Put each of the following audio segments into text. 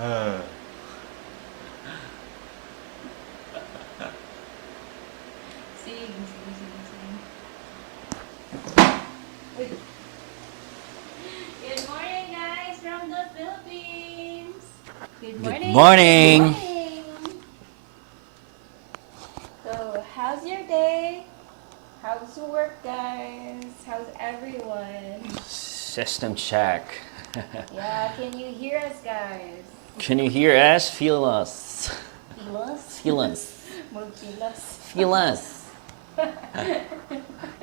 Uh, Sige, sige, sige, sige. Uy. Good morning, guys, from the Philippines. Good Good morning. morning. Good morning. So, how's your day? How's work, guys? How's everyone? System check. Yeah, can you hear us, guys? Can you hear us? Feel us. Feel us? Feel us. Feel us. Feel us.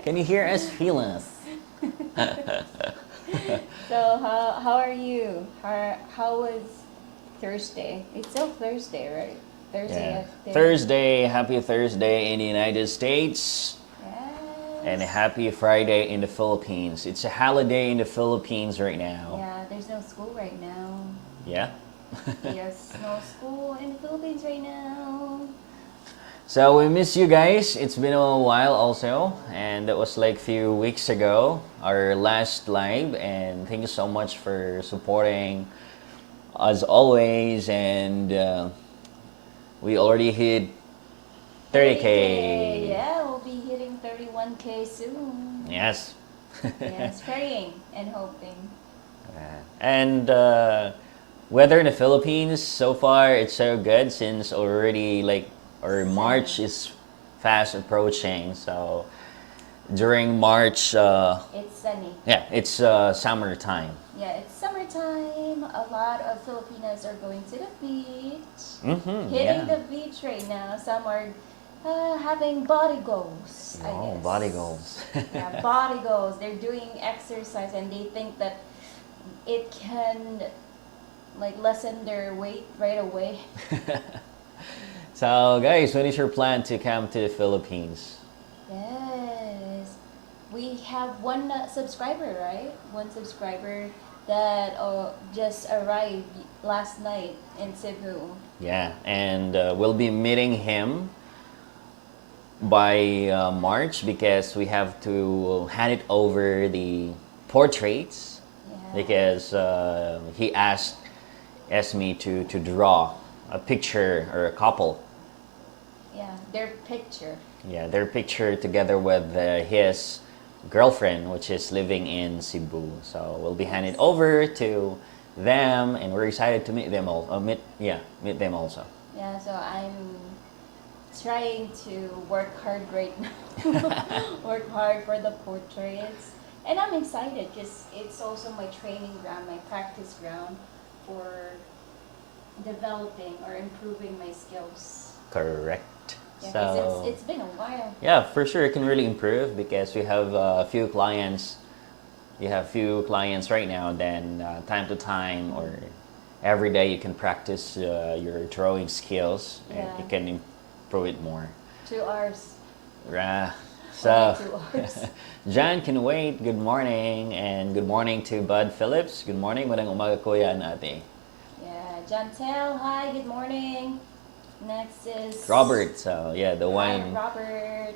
Can you hear us? Feel us. So, how are you? How was Thursday? It's still Thursday, right? Thursday Yeah. afternoon. Thursday, happy Thursday in the United States. And Yes. happy Friday in the Philippines. It's a holiday in the Philippines right now. Yeah, there's no school right now. Yeah? Yes, no school in the Philippines right now. So we miss you guys. It's been a while also, and that was like a few weeks ago, our last live. And thank you so much for supporting as always. And we already hit 30K. Yeah, we'll be hitting 31K soon. Yes. Yes, praying and hoping. And weather in the Philippines so far it's so good since already like or March is fast approaching. So during March, It's sunny. yeah, it's summertime. Yeah, it's summertime. A lot of Filipinos are going to the beach. Mm-hmm, Hitting yeah. the beach right now. Some are having body goals, I Oh, guess. body goals. Yeah, body goals. They're doing exercise and they think that it can like lessen their weight right away. So guys, when is your plan to come to the Philippines? Yes. We have one subscriber, right? One subscriber that just arrived last night in Cebu. Yeah, and we'll be meeting him by March because we have to hand it over the portraits Yeah. because he asked Esme to draw a picture or a couple. Yeah, their picture. Yeah, their picture together with his girlfriend, which is living in Cebu. So we'll be handing it over to them, and we're excited to meet them all. Meet them also. Yeah, so I'm trying to work hard right now. Work hard for the portraits. And I'm excited because it's also my training ground, my practice ground for developing or improving my skills. Correct. Yeah, So 'cause it's been a while. yeah, for sure it can really improve because we have a few clients. You have few clients right now. Then time to time or every day you can practice your drawing skills and Yeah. you can improve it more. 2 hours. Right. Only So 2 hours. John can wait. Good morning and good morning to Bud Phillips. Good morning, magandang umaga kuya and ate. Yeah, Jantel, hi, good morning. Next is Robert. So yeah, the Hi, one. Robert.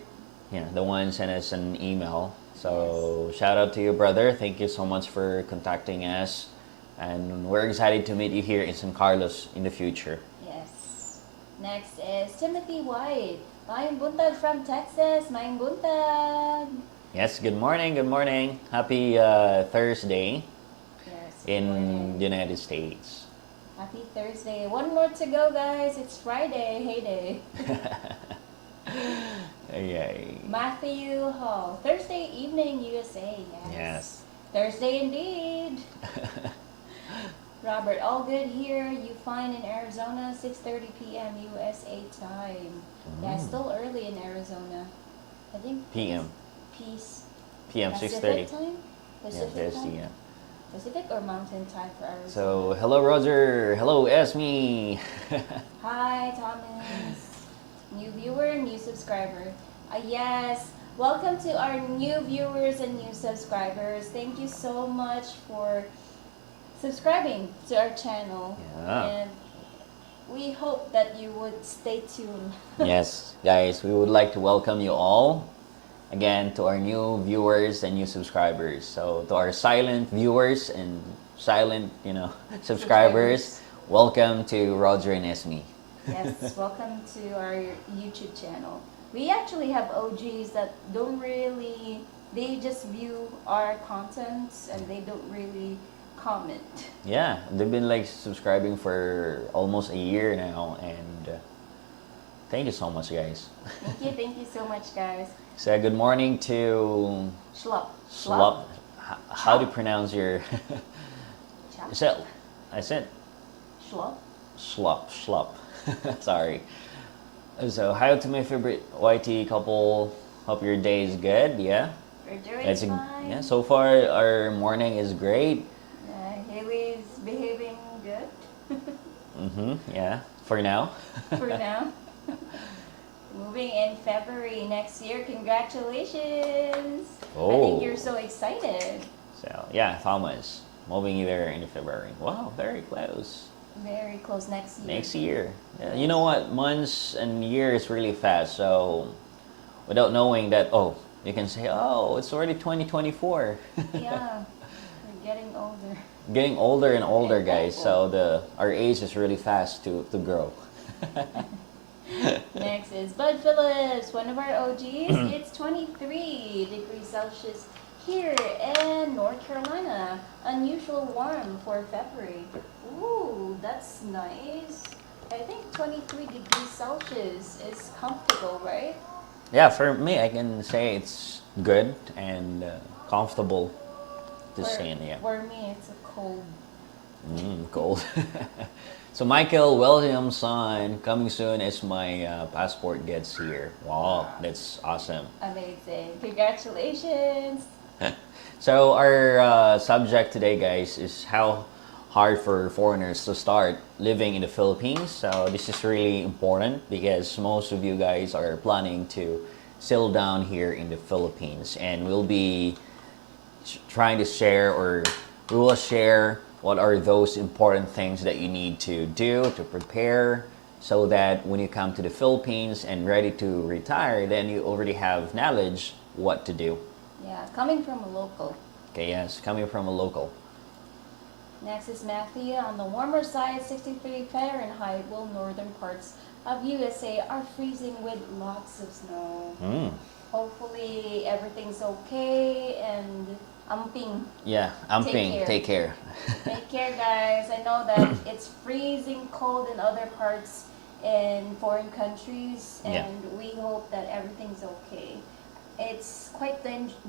Yeah, the one sent us an email. So shout out to your brother. Thank you so much for contacting us, and we're excited to meet you here in San Carlos in the future. Yes. Next is Timothy White. Mayong buntag from Texas. Mayong buntag. Yes, good morning. Good morning. Happy Thursday Yes. in morning. the United States. Happy Thursday. One more to go, guys. It's Friday. Heyday. Yay. Matthew Hall. Thursday evening, USA. Yes. Yes. Thursday indeed. Robert, all good here. You fine in Arizona? 6:30 p.m. USA time. Yeah, it's still early in Arizona. I think PM. Peace. PM Pacific 6:30. time? Yeah, Pacific there's time? the. Pacific or Mountain time for Arizona? So hello Roger. Hello Esme. Hi, Thomas. New viewer, new subscriber. Yes. Welcome to our new viewers and new subscribers. Thank you so much for subscribing to our channel. Yeah. And we hope that you would stay tuned. Yes, guys, we would like to welcome you all again to our new viewers and new subscribers. So to our silent viewers and silent, subscribers, Welcome to Roger and Ismi. Yes, welcome to our YouTube channel. We actually have OGs that don't really, they just view our contents and they don't really comment. Yeah, they've been like subscribing for almost a year now, and thank you so much, guys. Thank you so much, guys. So good morning to Schlop. Slop. How do you pronounce your? Chop? I said Schlop. Slop. Sorry. So hi to my favorite YT couple. Hope your day is good. Yeah. We're doing It's fine. yeah. So far our morning is great. Haley's behaving good Yeah. For now. for now. Moving in February next year. Congratulations! I Oh. think you're so excited. So yeah, Thomas moving there in February. Wow, very close. Very close next year. Next year. Yeah, you know what? Months and years really fast. So without knowing that, oh, you can say, oh, it's already 2024. Yeah, we're getting older. Getting older and older, guys. So our age is really fast to grow. Next is Bud Phillips, one of our OGs. It's 23 degrees Celsius here in North Carolina. Unusual warm for February. Ooh, that's nice. I think 23 degrees Celsius is comfortable, right? Yeah, for me, I can say it's good and comfortable to stay in. Yeah. For me, it's a cold. Cold. So Michael Williamson coming soon as my passport gets here. Wow, that's awesome. Amazing. Congratulations. So our subject today, guys, is how hard for foreigners to start living in the Philippines. So this is really important because most of you guys are planning to settle down here in the Philippines, and we'll be trying to share, or we will share what are those important things that you need to do to prepare so that when you come to the Philippines and ready to retire, then you already have knowledge what to do. Yeah, coming from a local. Okay, yes, coming from a local. Next is Matthew. On the warmer side, 63 Fahrenheit, while northern parts of USA are freezing with lots of snow. Hopefully everything's okay and amping. Yeah, amping, take care. Take care, guys. I know that it's freezing cold in other parts in foreign countries, and we hope that everything's okay. It's quite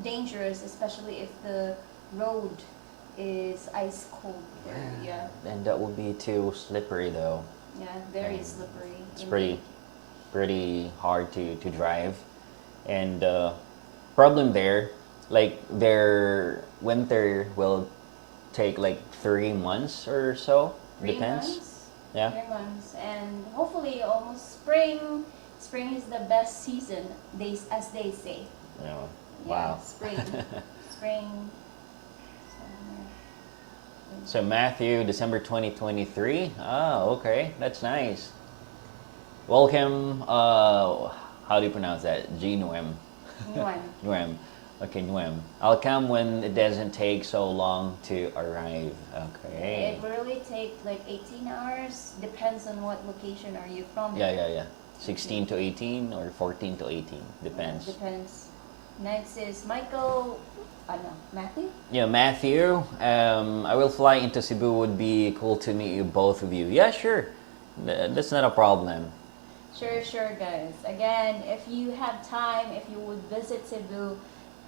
dangerous, especially if the road is ice cold there. Yeah. And that would be too slippery though. Yeah, very And slippery. It's indeed. pretty hard to drive. And problem there, like their winter will take like 3 months or so. 3 Depends. months. Yeah. 3 months, and hopefully almost spring. Spring is the best season, as they say. Yeah. Yeah, Wow. spring. Spring. Summer. So Matthew, December 2023. Oh, okay. That's nice. Welcome. How do you pronounce that? Nuem. One. Nuem. Okay, Nuem. I'll come when it doesn't take so long to arrive. Okay. It really takes like 18 hours. Depends on what location are you from. Yeah. 16 to 18 or 14 to 18. Depends. Depends. Next is Michael. Matthew? Yeah, Matthew. I will fly into Cebu. Would be cool to meet you, both of you. Yeah, sure. That's not a problem. Sure, guys. Again, if you have time, if you would visit Cebu,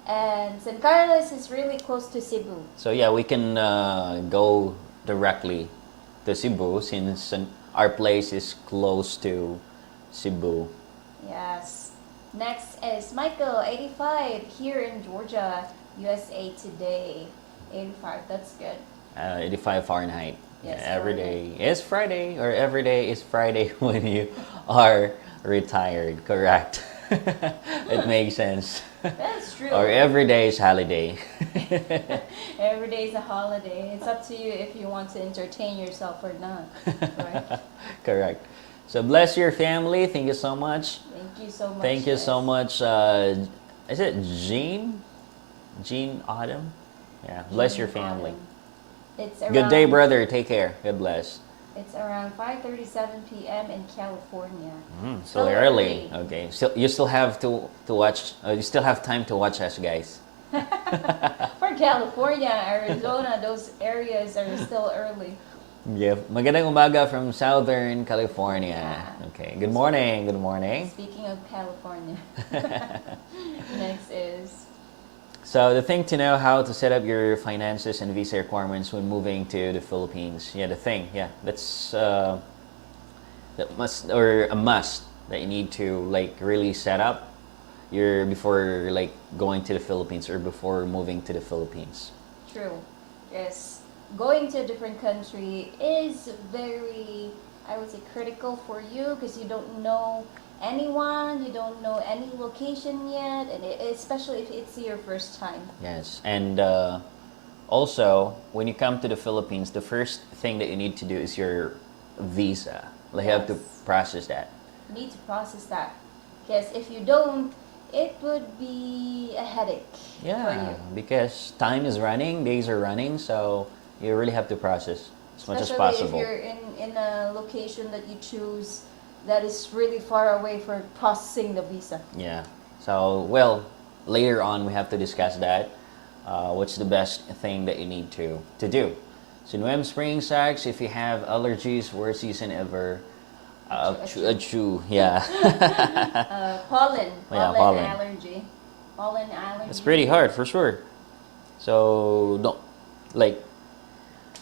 and San Carlos is really close to Cebu. So yeah, we can go directly to Cebu since our place is close to Cebu. Yes. Next is Michael, 85, here in Georgia, USA today. 85, that's good. 85 Fahrenheit. Yes, Yeah, every Fahrenheit. day is Friday, or every day is Friday when you are retired. Correct. It makes sense. That's true. Or every day is holiday. Every day is a holiday. It's up to you if you want to entertain yourself or not. Right? Correct. So bless your family. Thank you so much. Thank you so much. Thank you guys. so much. Is it Jean? Jean Autumn? Yeah. Bless your family. It's Good day, around- brother. Take care. God bless. It's around 5:37 p.m. in California. Still Still early. early. Okay. Still, you still have to watch. You still have time to watch us, guys. For California, Arizona, those areas are still early. Yeah. Magandang umaga from Southern California. Yeah. Okay. Good morning. Good morning. Speaking of California, next is So the thing to know how to set up your finances and visa requirements when moving to the Philippines. Yeah, the thing. Yeah, that must or a must that you need to like really set up your before like going to the Philippines or before moving to the Philippines. true. Yes, going to a different country is very, I would say, critical for you because you don't know anyone, you don't know any location yet, and especially if it's your first time. Yes, and also when you come to the Philippines, the first thing that you need to do is your visa. Like you have to Yes. process that. You need to process that because if you don't, it would be a headache for Yeah, you. because time is running, days are running, so you really have to process as much as Especially if possible. you're in a location that you choose that is really far away for processing the visa. Yeah. So, well, later on we have to discuss that. What's the best thing that you need to do? So, Noem Spring Sacks, if you have allergies, worst season ever. Achoo, Achoo. Yeah. Pollen, Yeah, pollen pollen. allergy, pollen allergy. It's pretty hard for sure. So, don't like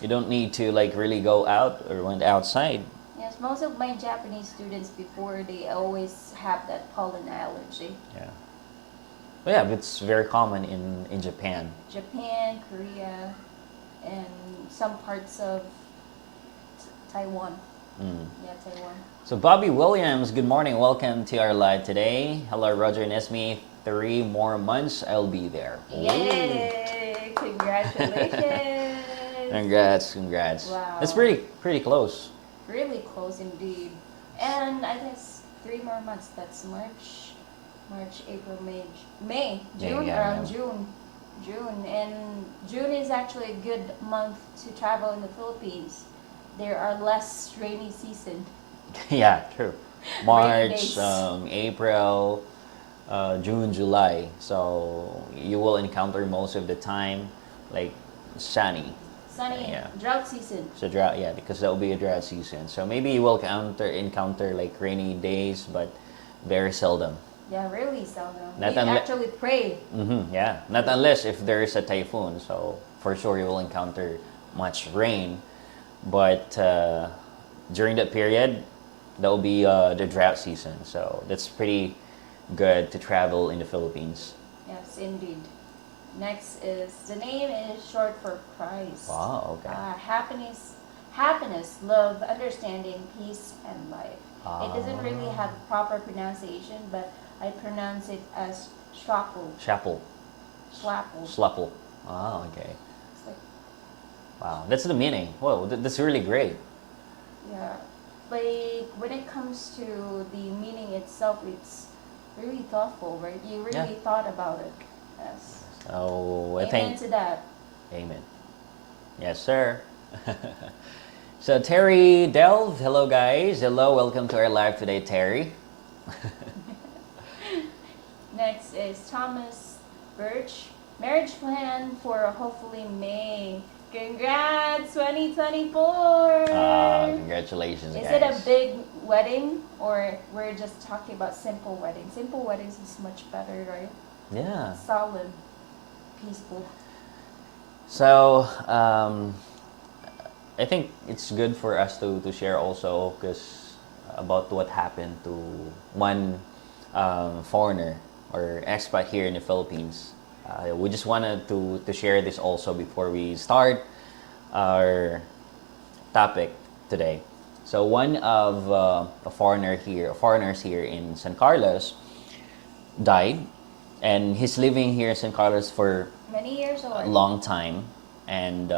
you don't need to like really go out or went outside. Yes, most of my Japanese students before they always have that pollen allergy. Yeah. But yeah, it's very common in Japan. Japan, Korea, and some parts of Taiwan. Mm. Yeah, Taiwan. So Bobby Williams, good morning. Welcome to our live today. Hello, Roger&Ismi. 3 more months, I'll be there. Yay! Congratulations! Congrats, congrats. Wow. That's pretty close. Really close indeed. And I guess 3 more months. That's March, April, May, June, Yeah, around yeah. June. And June is actually a good month to travel in the Philippines. There are less rainy season. Yeah, true. Rainy March, days. April, June, July. So you will encounter most of the time like sunny. Sunny, Yeah. drought season. So drought, yeah, because that will be a drought season. So maybe you will encounter like rainy days, but very seldom. Yeah, really seldom. Not We unle- actually pray. Yeah, not unless if there is a typhoon. So for sure you will encounter much rain, but during that period, that will be the drought season. So that's pretty good to travel in the Philippines. Yes, indeed. Next is the name is short for Christ. Wow, okay. Happiness, love, understanding, peace, and life. It doesn't really Ah. have proper pronunciation, but I pronounce it as Schwapel. Chapel, Schwapel. slapple. Ah, okay. It's like, Wow, that's the meaning. Whoa, that's really great. yeah. Like, when it comes to the meaning itself, it's really thoughtful, right? You really Yeah. thought about it. Yes. So I Amen think to that. Amen. Yes, sir. So Terry Delve, hello guys. Hello, welcome to our live today, Terry. Next is Thomas Birch. Marriage plan for hopefully May. Congrats, 2024! Congratulations, Is guys. it a big wedding or we're just talking about simple weddings? Simple weddings is much better, right? Yeah. Solid, peaceful. So I think it's good for us to share also because about what happened to one foreigner or expat here in the Philippines. We just wanted to share this also before we start our topic today. So one of foreigners here in San Carlos died, and he's living here in San Carlos for Many years a already. long time, and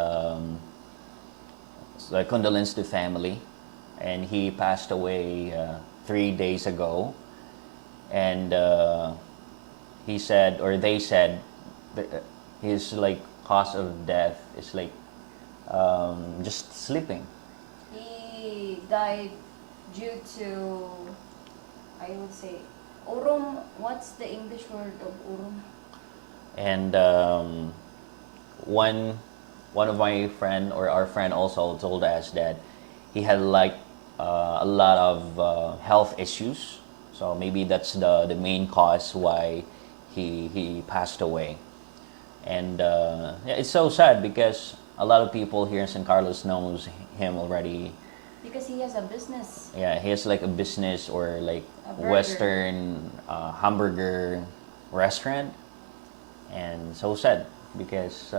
so condolence to family. And he passed away 3 days ago, and he said, or they said, that his like cause of death is like just sleeping. He he died due to, I would say, urum. What's the English word of urum? And one one of my friend or our friend also told us that he had like a lot of health issues. So maybe that's the main cause why he passed away. And yeah, it's so sad because a lot of people here in San Carlos knows him already. Because he has a business, Yeah, he has like a business or like a burger. Western hamburger restaurant, and so sad because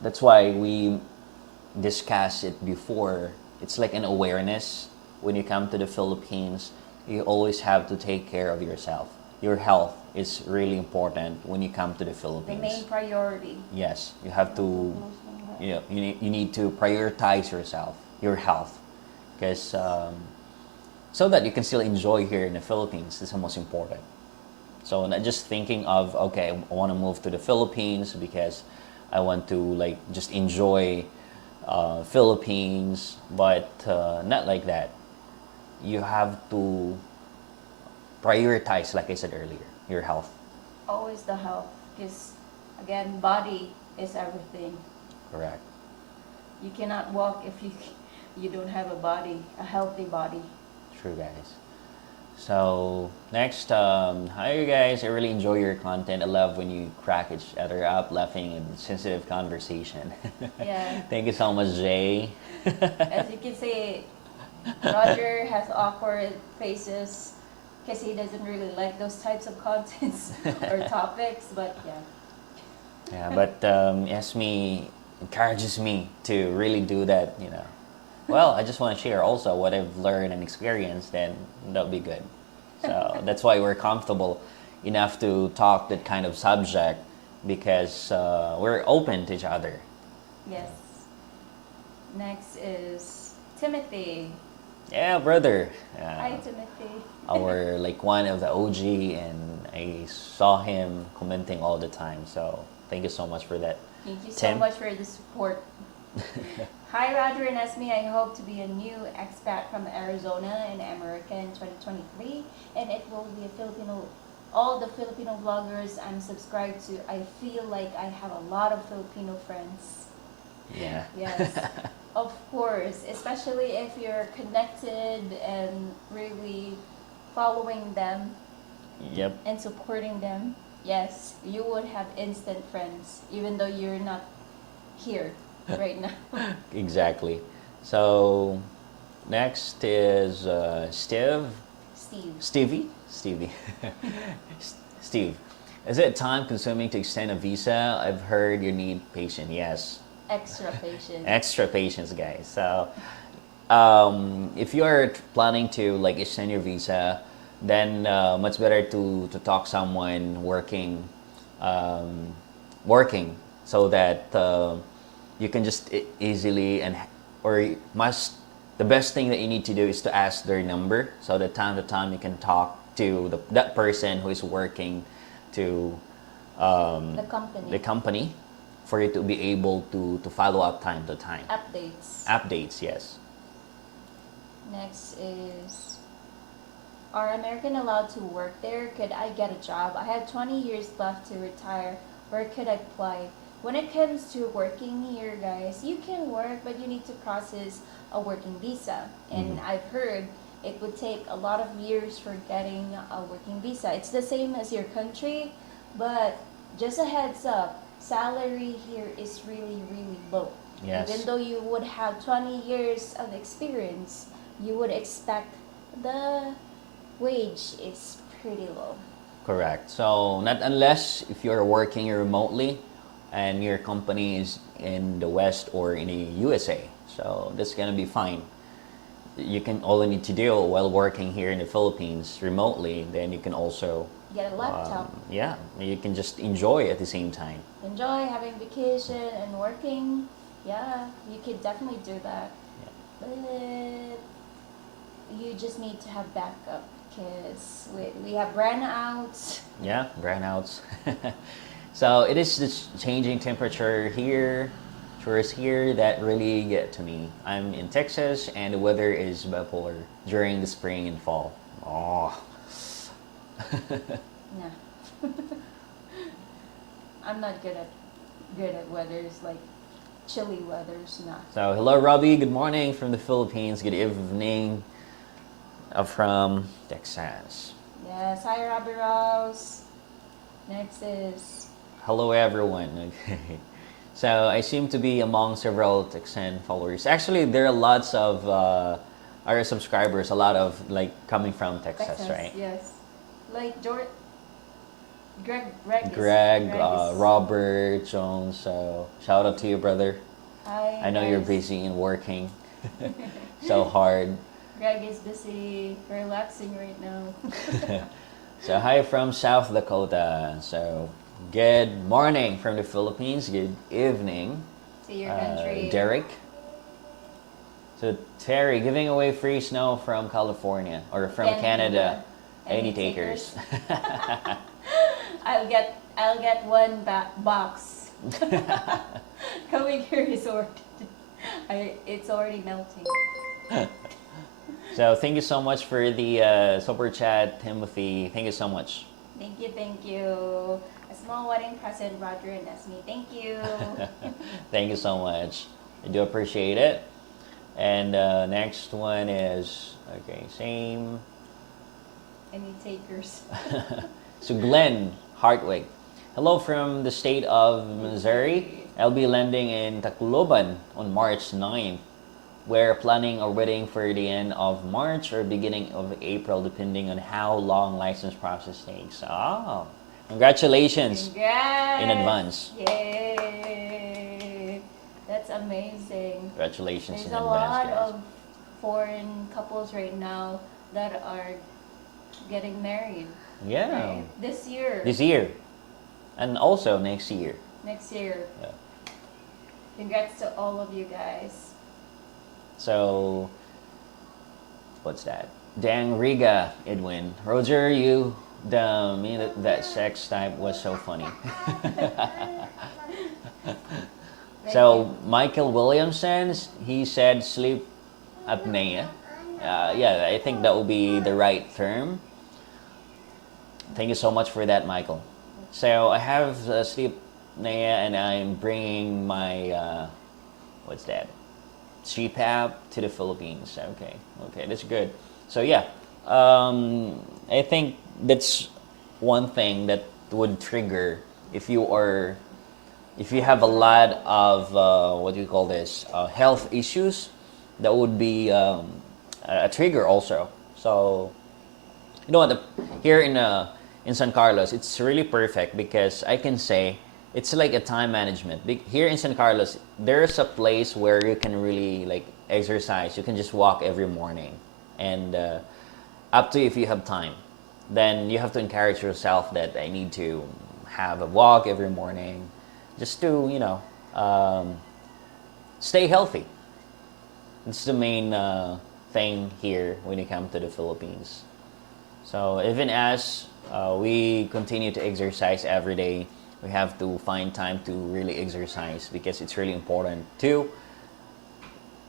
that's why we discussed it before. It's like an awareness when you come to the Philippines. You always have to take care of yourself. Your health is really important when you come to the The Philippines. main priority. Yes, you have to. You need to prioritize yourself, your health, because so that you can still enjoy here in the Philippines. This is the most important. So not just thinking of okay, I want to move to the Philippines because I want to like just enjoy Philippines, but not like that. You have to prioritize, like I said earlier, your health. Always the health, because again, body is everything. Correct. You cannot walk if you don't have a body, a healthy body. True, guys. So next, hi you guys. I really enjoy your content. I love when you crack each other up, laughing and sensitive conversation. Yeah. Thank you so much, Jay. As you can see, Roger has awkward faces because he doesn't really like those types of contents or topics, but yeah. Yeah, but Esme encourages me to really do that. Well, I just want to share also what I've learned and experienced, and that'll be good. So that's why we're comfortable enough to talk that kind of subject because we're open to each other. Yes. Next is Timothy. Yeah, brother. Hi, Timothy. Our like one of the OG, and I saw him commenting all the time. So thank you so much for that. Thank you so Tim? much for the support. Hi, Roger and Esme. I hope to be a new expat from Arizona in America in 2023, and it will be a Filipino. All the Filipino vloggers I'm subscribed to. I feel like I have a lot of Filipino friends. Yeah. Yes, of course, especially if you're connected and really following them Yep. and supporting them. Yes, you would have instant friends, even though you're not here right now. Exactly. So next is Stevie. Steve. Is it time consuming to extend a visa? I've heard you need patience. Yes. Extra patience. Extra patience, guys. So if you're planning to like extend your visa, then much better to talk someone working so that you can just easily or must the best thing that you need to do is to ask their number so that time to time you can talk to that person who is working to the company for you to be able to follow up time to time. Updates, yes. Next is, are American allowed to work there? Could I get a job? I have 20 years left to retire. Where could I apply? When it comes to working here, guys, you can work, but you need to process a working visa. And I've heard it would take a lot of years for getting a working visa. It's the same as your country, but just a heads up, salary here is really, really low. Yes. Even though you would have 20 years of experience, you would expect the wage is pretty low. Correct. So not unless if you're working remotely and your company is in the West or in the USA. So that's gonna be fine. You can all you need to do while working here in the Philippines remotely, then you can also Get a laptop. yeah, you can just enjoy at the same time. Enjoy having vacation and working. Yeah, you could definitely do that. But you just need to have backup because we have brownouts. Yeah, brownouts. So it is this changing temperature here. Chores here that really get to me. I'm in Texas and the weather is bipolar during the spring and fall. Oh. Yeah. I'm not good at weathers like chilly weathers. Nah. So hello Robbie, good morning from the Philippines. Good evening from Texas. Yes. Hi, Robbie Rose. Next is Hello everyone. Okay. So I seem to be among several Texan followers. Actually, there are lots of our subscribers. A lot of like coming from Texas, right? Yes. Like Greg Greg, is, Robert, Jones. So shout out to you, brother. hi, I know you're guys. busy and working so hard. Greg is busy relaxing right now. So hi from South Dakota. So good morning from the Philippines. Good evening, To your country. Derek. So Terry, giving away free snow from California or from Canada. Any takers? I'll get one box. Coming here is ordered. It's already melting. So thank you so much for the super chat, Timothy. Thank you so much. Thank you, thank you. A small wedding present, Roger and Esme. Thank you. Thank you so much. I do appreciate it. And next one is okay, same. Any takers? So Glenn Hartwig. Hello from the state of Missouri. I'll be landing in Tacloban on March 9th. We're planning a wedding for the end of March or beginning of April, depending on how long license process takes. Oh, congratulations Congrats! in advance. Yay! That's amazing. Congratulations There's in a advance, lot guys. of foreign couples right now that are getting married. Yeah, Right? This year. this year, and also next year. Next year. Yeah. Congrats to all of you guys. So, what's that? Dang Riga, Edwin. Roger, you, that sex type was so funny. So, Michael Williamson, he said sleep apnea. Yeah, I think that would be the right term. Thank you so much for that, Michael. So, I have sleep apnea and I'm bringing my, what's that? CPAP to the Philippines. Okay, that's good. So yeah, I think that's one thing that would trigger if you have a lot of what do you call this health issues. That would be a trigger also. So you know what? Here in San Carlos, it's really perfect because I can say it's like a time management. Here in San Carlos, there's a place where you can really like exercise. You can just walk every morning, and up to you if you have time. Then you have to encourage yourself that I need to have a walk every morning, just to stay healthy. It's the main thing here when it comes to the Philippines. So even as we continue to exercise every day, we have to find time to really exercise because it's really important to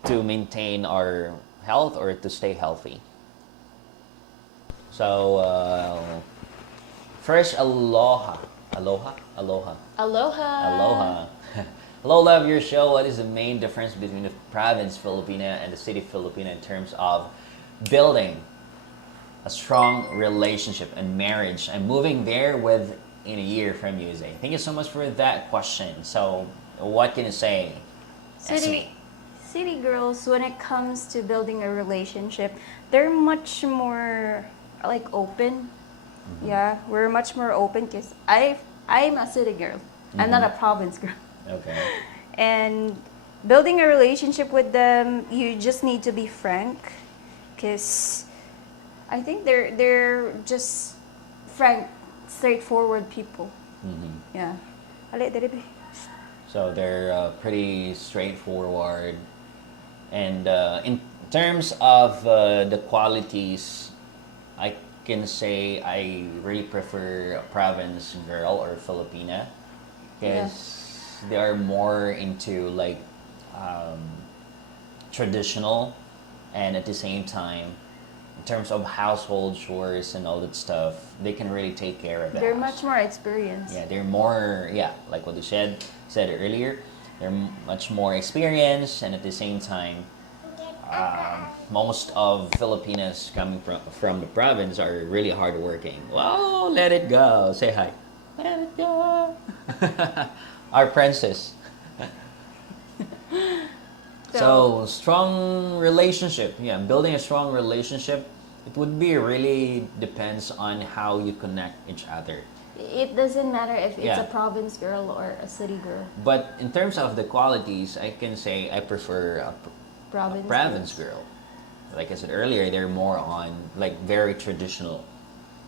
maintain our health or to stay healthy. So first, aloha. Aloha. Hello, love your show. What is the main difference between the province Filipina and the city Filipina in terms of building a strong relationship and marriage? I'm moving there in a year from you, Zay. Thank you so much for that question. So, what can you say? City girls, when it comes to building a relationship, they're much more like open. Mm-hmm. Yeah, we're much more open because I'm a city girl. I'm not a province girl. Okay. And building a relationship with them, you just need to be frank, because I think they're just frank, straightforward people. Mm-hmm. Yeah. Ale, dali ba? So they're pretty straightforward, and in terms of the qualities, I can say I really prefer a province girl or Filipina, because they are more into like um, traditional, and at the same time, in terms of household chores and all that stuff, they can really take care of the They're house. much more experienced. Yeah, they're more, yeah, like what you said earlier. They're much more experienced, and at the same time, most of Filipinas coming from the province are really hardworking. Whoa, let it go. Say hi. Let it go. Our princess. So strong relationship. Yeah, building a strong relationship. It would be really depends on how you connect each other. It doesn't matter if it's Yeah. a province girl or a city girl. But in terms of the qualities, I can say I prefer a Province. province girls. girl. Like I said earlier, they're more on like very traditional.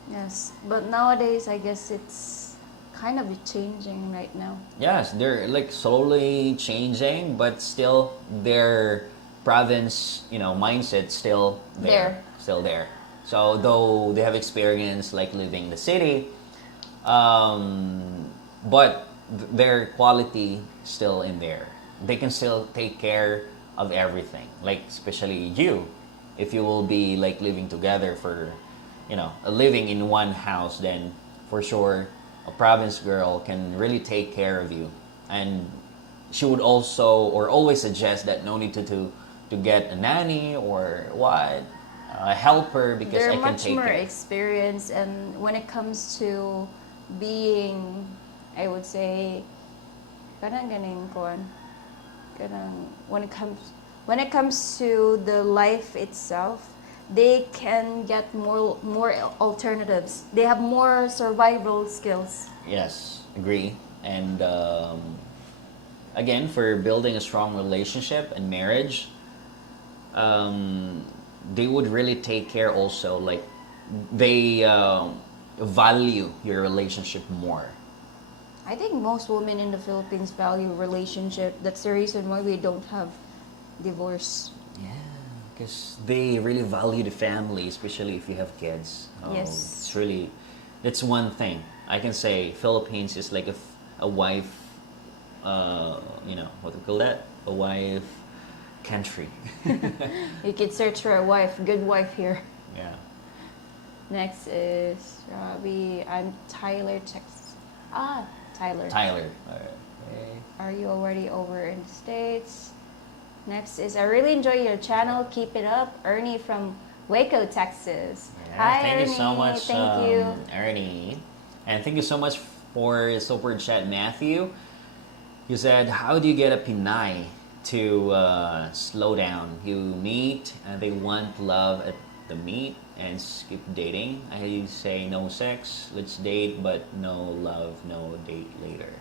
Yes, but nowadays I guess it's kind of changing right now. Yes, they're like slowly changing, but still their province, mindset still there, There. still there. So though they have experience like living in the city, but their quality still in there. They can still take care of everything. Like especially you, if you will be like living together for, living in one house, then for sure a province girl can really take care of you, and she would also or always suggest that no need to get a nanny or what, a helper, because They're I can much take more care. experienced, and when it comes to being, I would say, kanang ganing kuan, kanang when it comes to the life itself, they can get more alternatives. They have more survival skills. Yes, agree. And again, for building a strong relationship and marriage, they would really take care also. Like they value your relationship more. I think most women in the Philippines value relationship. That's the reason why we don't have divorce. Yeah, because they really value the family, especially if you have kids. Yes. It's really, that's one thing I can say. Philippines is like a wife, what do we call that? A wife country. You could search for a wife, good wife here. Yeah. Next is Robbie. I'm Tyler, Texas. Tyler. Tyler. All right. Are you already over in the States? Next is I really enjoy your channel. Keep it up. Ernie from Waco, Texas. Yeah, Hi, thank Ernie. you so much, Thank you. Ernie. And thank you so much for super chat, Matthew. You said, how do you get a Pinay to slow down? You meet and they want love at the meet and skip dating. I say no sex, let's date, but no love, no date later.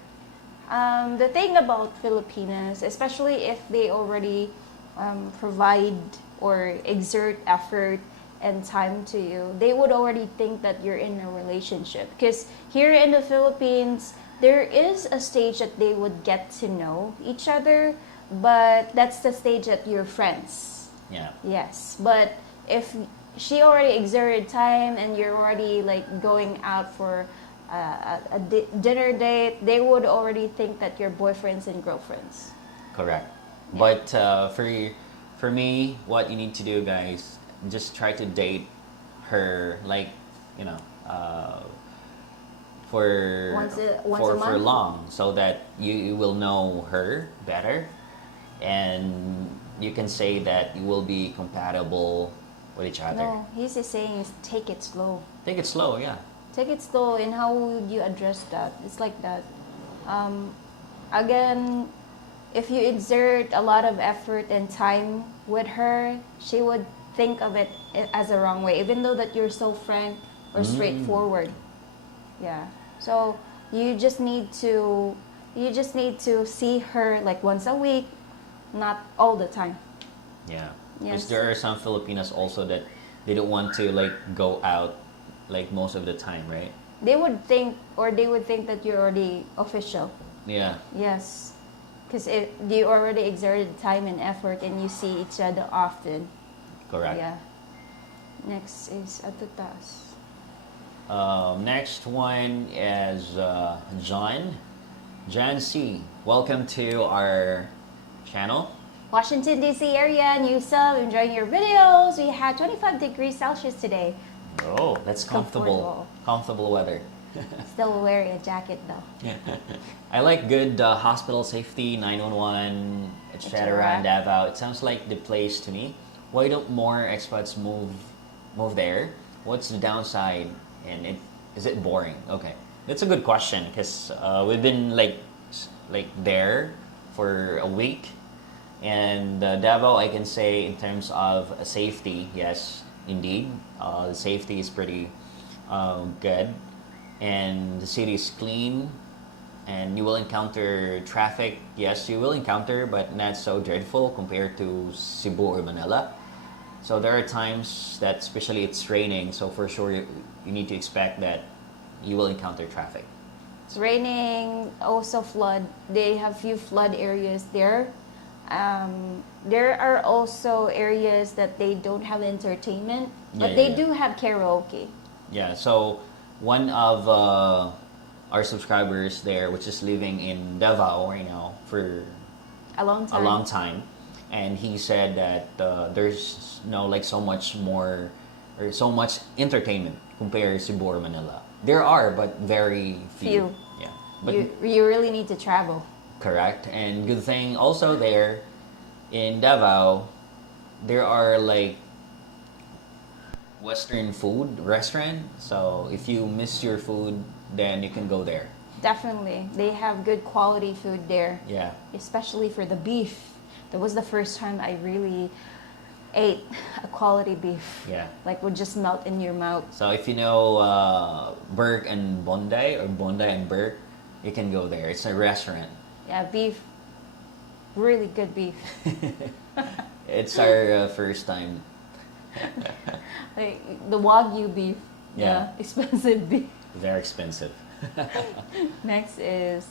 The thing about Filipinas, especially if they already provide or exert effort and time to you, they would already think that you're in a relationship. Because here in the Philippines, there is a stage that they would get to know each other, but that's the stage that you're friends. Yeah. Yes, but if she already exerted time and you're already like going out for dinner date, they would already think that you're boyfriends and girlfriends. Correct. Yeah. But for me, what you need to do, guys, just try to date her, like, you know, for Once a for month? long, so that you will know her better, and you can say that you will be compatible with each other. No, he's just saying is take it slow. Take it slow, yeah. Take it slow, and how would you address that? It's like that. Again, if you exert a lot of effort and time with her, she would think of it as a wrong way, even though that you're so frank or straightforward. Yeah. So you just need to see her like once a week, not all the time. Yeah. Yes. Because there are some Filipinos also that they don't want to like go out like most of the time, right? They would think that you're already official. Yeah. Yes. Because you already exerted time and effort and you see each other often. Correct. Yeah. Next is Atutas. Next one is John. Jan C, welcome to our channel. Washington, D.C. area, new sub, enjoying your videos. We had 25 degrees Celsius today. Oh, that's comfortable. Comfortable. Comfortable weather. Still wearing a jacket though. I like good hospital safety, 911, etc. and Davao. It sounds like the place to me. Why don't more expats move there? What's the downside? And is it boring? Okay, that's a good question because we've been like there for a week, and Davao, I can say in terms of safety, yes, indeed, the safety is pretty good, and the city is clean, and you will encounter traffic. Yes, you will encounter, but not so dreadful compared to Cebu or Manila. So there are times that, especially it's raining, so for sure you need to expect that you will encounter traffic. It's raining, also flood. They have few flood areas there. There are also areas that they don't have entertainment, but they do have karaoke. Yeah, so one of our subscribers there, which is living in Davao right now for A long a time. long time, and he said that there's no like so much more or so much entertainment compared to Cebu or Manila. There are, but very few. Few. Yeah, but You really need to travel. correct. And good thing also there in Davao, there are like Western food restaurant. So if you miss your food, then you can go there. Definitely. They have good quality food there, Yeah. especially for the beef. That was the first time I really ate a quality beef. Yeah. Like would just melt in your mouth. So if you know Burke and Bondi or Bondi and Burke, you can go there. It's a restaurant. Yeah, beef. Really good beef. It's our first time. Like the Wagyu beef. Yeah. Expensive beef. Very expensive. Next is,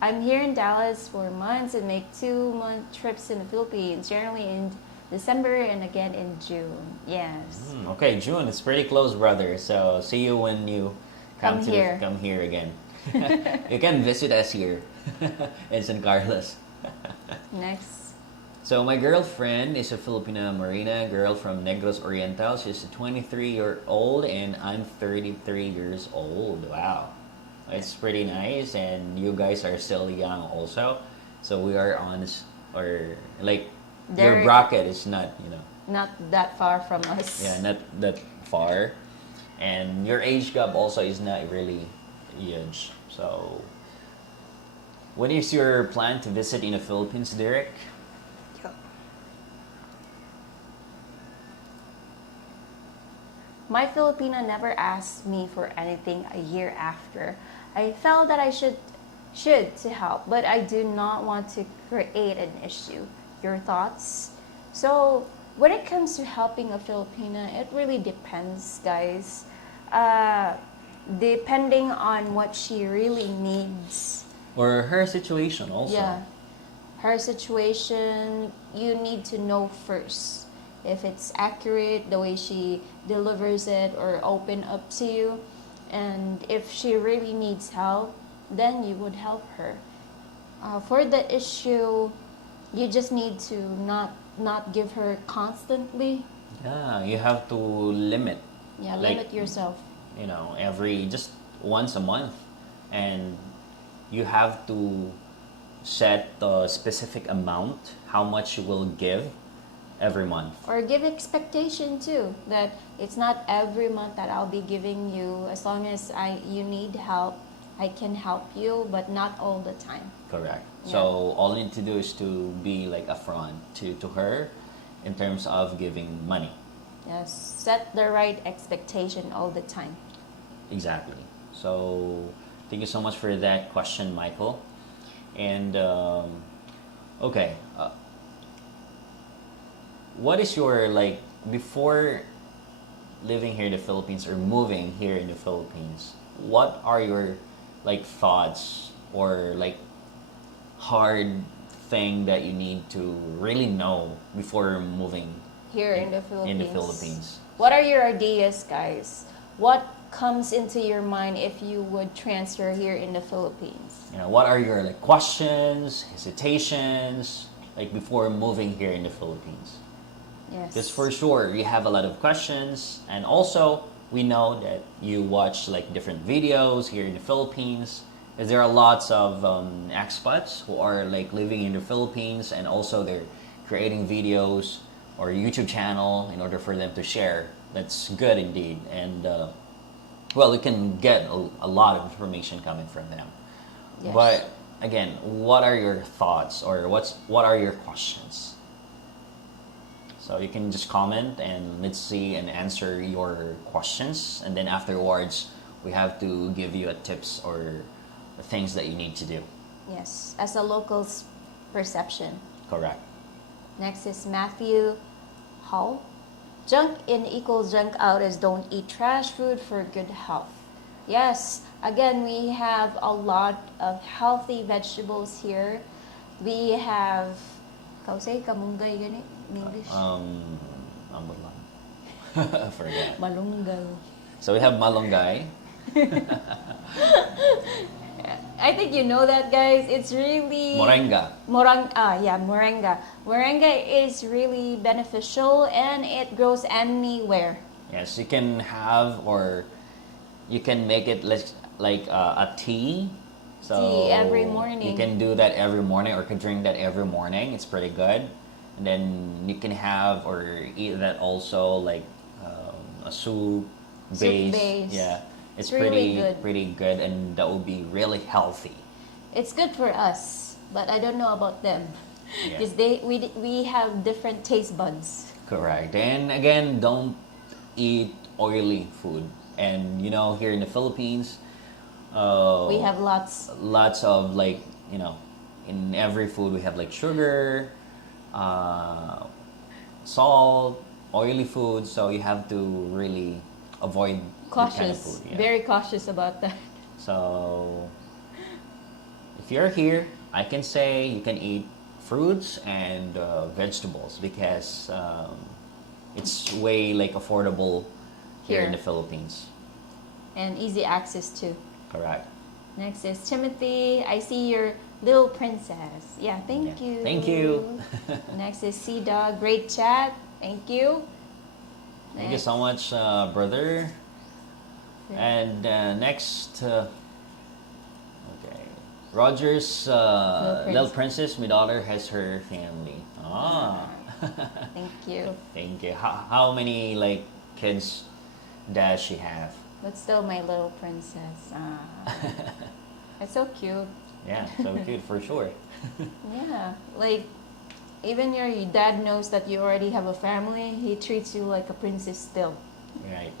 I'm here in Dallas for months and make 2-month trips in the Philippines, generally in December and again in June. Yes. Okay, June. It's pretty close, brother. So see you when you Come here. come here again. You can visit us here in San Carlos. Next. So my girlfriend is a Filipina Marina girl from Negros Oriental. She's a 23-year-old and I'm 33 years old. Wow. It's pretty nice, and you guys are still young also. So we are on or like your They're- bracket is not, Not that far from us. yeah, not that far. And your age gap also is not really huge. So what is your plan to visit in the Philippines, Derek? My Filipina never asked me for anything a year after. I felt that I should to help, but I do not want to create an issue. Your thoughts? So when it comes to helping a Filipina, it really depends, guys. Depending on what she really needs. Or her situation also. Yeah. Her situation, you need to know first if it's accurate, the way she delivers it or open up to you. And if she really needs help, then you would help her. For the issue, you just need to not give her constantly. Yeah, you have to limit. Yeah, Like- limit yourself. Every just once a month, and you have to set a specific amount how much you will give every month. Or give expectation too, that it's not every month that I'll be giving you. As long as you need help, I can help you, but not all the time. Correct. Yeah. So all you need to do is to be like upfront to her in terms of giving money. Yes, set the right expectation all the time. Exactly. So thank you so much for that question, Michael. And okay, what is your like before living here in the Philippines or moving here in the Philippines? What are your like thoughts or like hard thing that you need to really know before moving Here in the Philippines. in the Philippines? What are your ideas, guys? What comes into your mind if you would transfer here in the Philippines? You know, what are your like questions, hesitations, like before moving here in the Philippines? Yes. Because for sure you have a lot of questions, and also we know that you watch like different videos here in the Philippines. Because there are lots of expats who are like living in the Philippines, and also they're creating videos or YouTube channel in order for them to share. That's good indeed, and well, you can get a lot of information coming from them. Yes. But again, what are your thoughts, or what are your questions? So you can just comment and let's see and answer your questions, and then afterwards we have to give you a tips or the things that you need to do. Yes, as a local's perception. Correct. Next is Matthew Hall. Junk in equals junk out is don't eat trash food for good health. Yes, again, we have a lot of healthy vegetables here. We have, say, kamunggay gani in English? Ambot lang. I forgot. Malunggay. So we have malunggay. I think you know that, guys. It's really Moringa. Moringa. Moringa is really beneficial and it grows anywhere. Yes, you can have, or you can make it like a tea. So Tea every morning. You can do that every morning, or can drink that every morning. It's pretty good. And then you can have or eat that also like a soup base. Yeah. It's really pretty good, and that will be really healthy. It's good for us, but I don't know about them Yeah. because we have different taste buds. Correct. And again, don't eat oily food. And you know, here in the Philippines, We have lots. lots of like, you know, in every food we have like sugar, salt, oily food. So you have to really avoid that kind of Cautious, food. Yeah. very cautious about that. So if you're here, I can say you can eat fruits and vegetables, because it's way like affordable here in Here. the Philippines. And easy access too. Correct. Next is Timothy. I see your little princess. Yeah, thank Yeah. you. Thank you. Next is Sea Dog. Great chat. Thank you. Thank you so much, brother. And next, okay, Roger's little princess, my daughter, has her family. Ah, Thank you. thank you. How many like kids does she have? But still my little princess. It's so cute. Yeah, so cute for sure. Yeah, like even your dad knows that you already have a family. He treats you like a princess still. Right.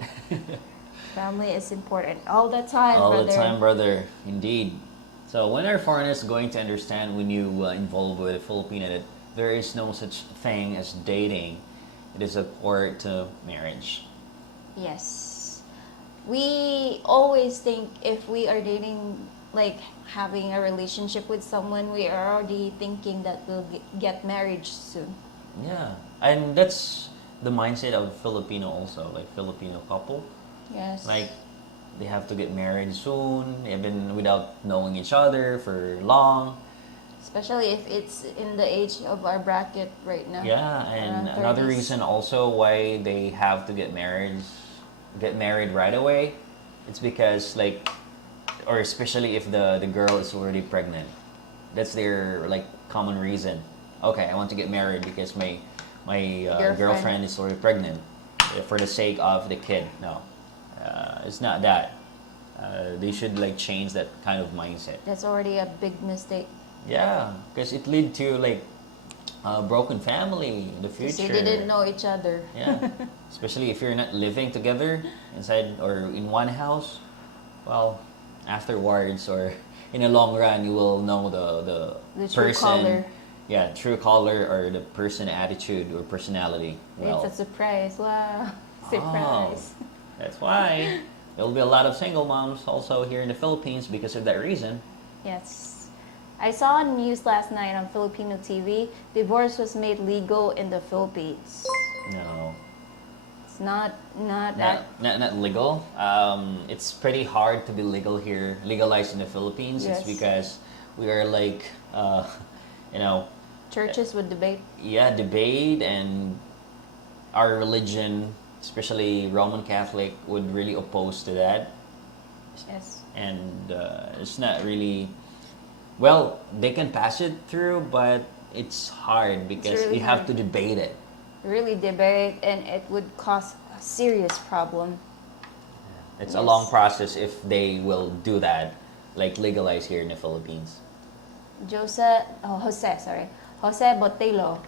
Family is important all the time, All brother. the time, brother. Indeed. So when are foreigners going to understand, when you involve with a Filipino, that there is no such thing as dating? It is a court to marriage. Yes. We always think if we are dating, like having a relationship with someone, we are already thinking that we'll get married soon. Yeah, and that's the mindset of Filipino also, like Filipino couple. Yes. Like they have to get married soon, even without knowing each other for long. Especially if it's in the age of our bracket right now. Yeah, and Around another 30s. reason also why they have to get married right away, it's because like, or especially if the girl is already pregnant, that's their like common reason. Okay, I want to get married because my girlfriend is already pregnant, for the sake of the kid. No, it's not that. They should like change that kind of mindset. That's already a big mistake. Yeah, because it lead to like a broken family in the Because future. they didn't know each other. Yeah, especially if you're not living together inside or in one house. Well, afterwards or in the long run, you will know the true person. color. Yeah, true color, or the person attitude or personality. Well, It's a surprise. Wow. Surprise. that's why there will be a lot of single moms also here in the Philippines because of that reason. Yes. I saw on news last night on Filipino TV, divorce was made legal in the Philippines. No. It's not not legal. It's pretty hard to be legal here, legalized in the Philippines. Yes. It's because we are like, you know, churches would debate. yeah, debate, and our religion, especially Roman Catholic, would really oppose to that. Yes. And it's not really, well, they can pass it through, but it's hard because really you have hard. to debate it. Really debate, and it would cause a serious problem. It's a Yes. long process if they will do that, like legalize here in the Philippines. Jose Botelo.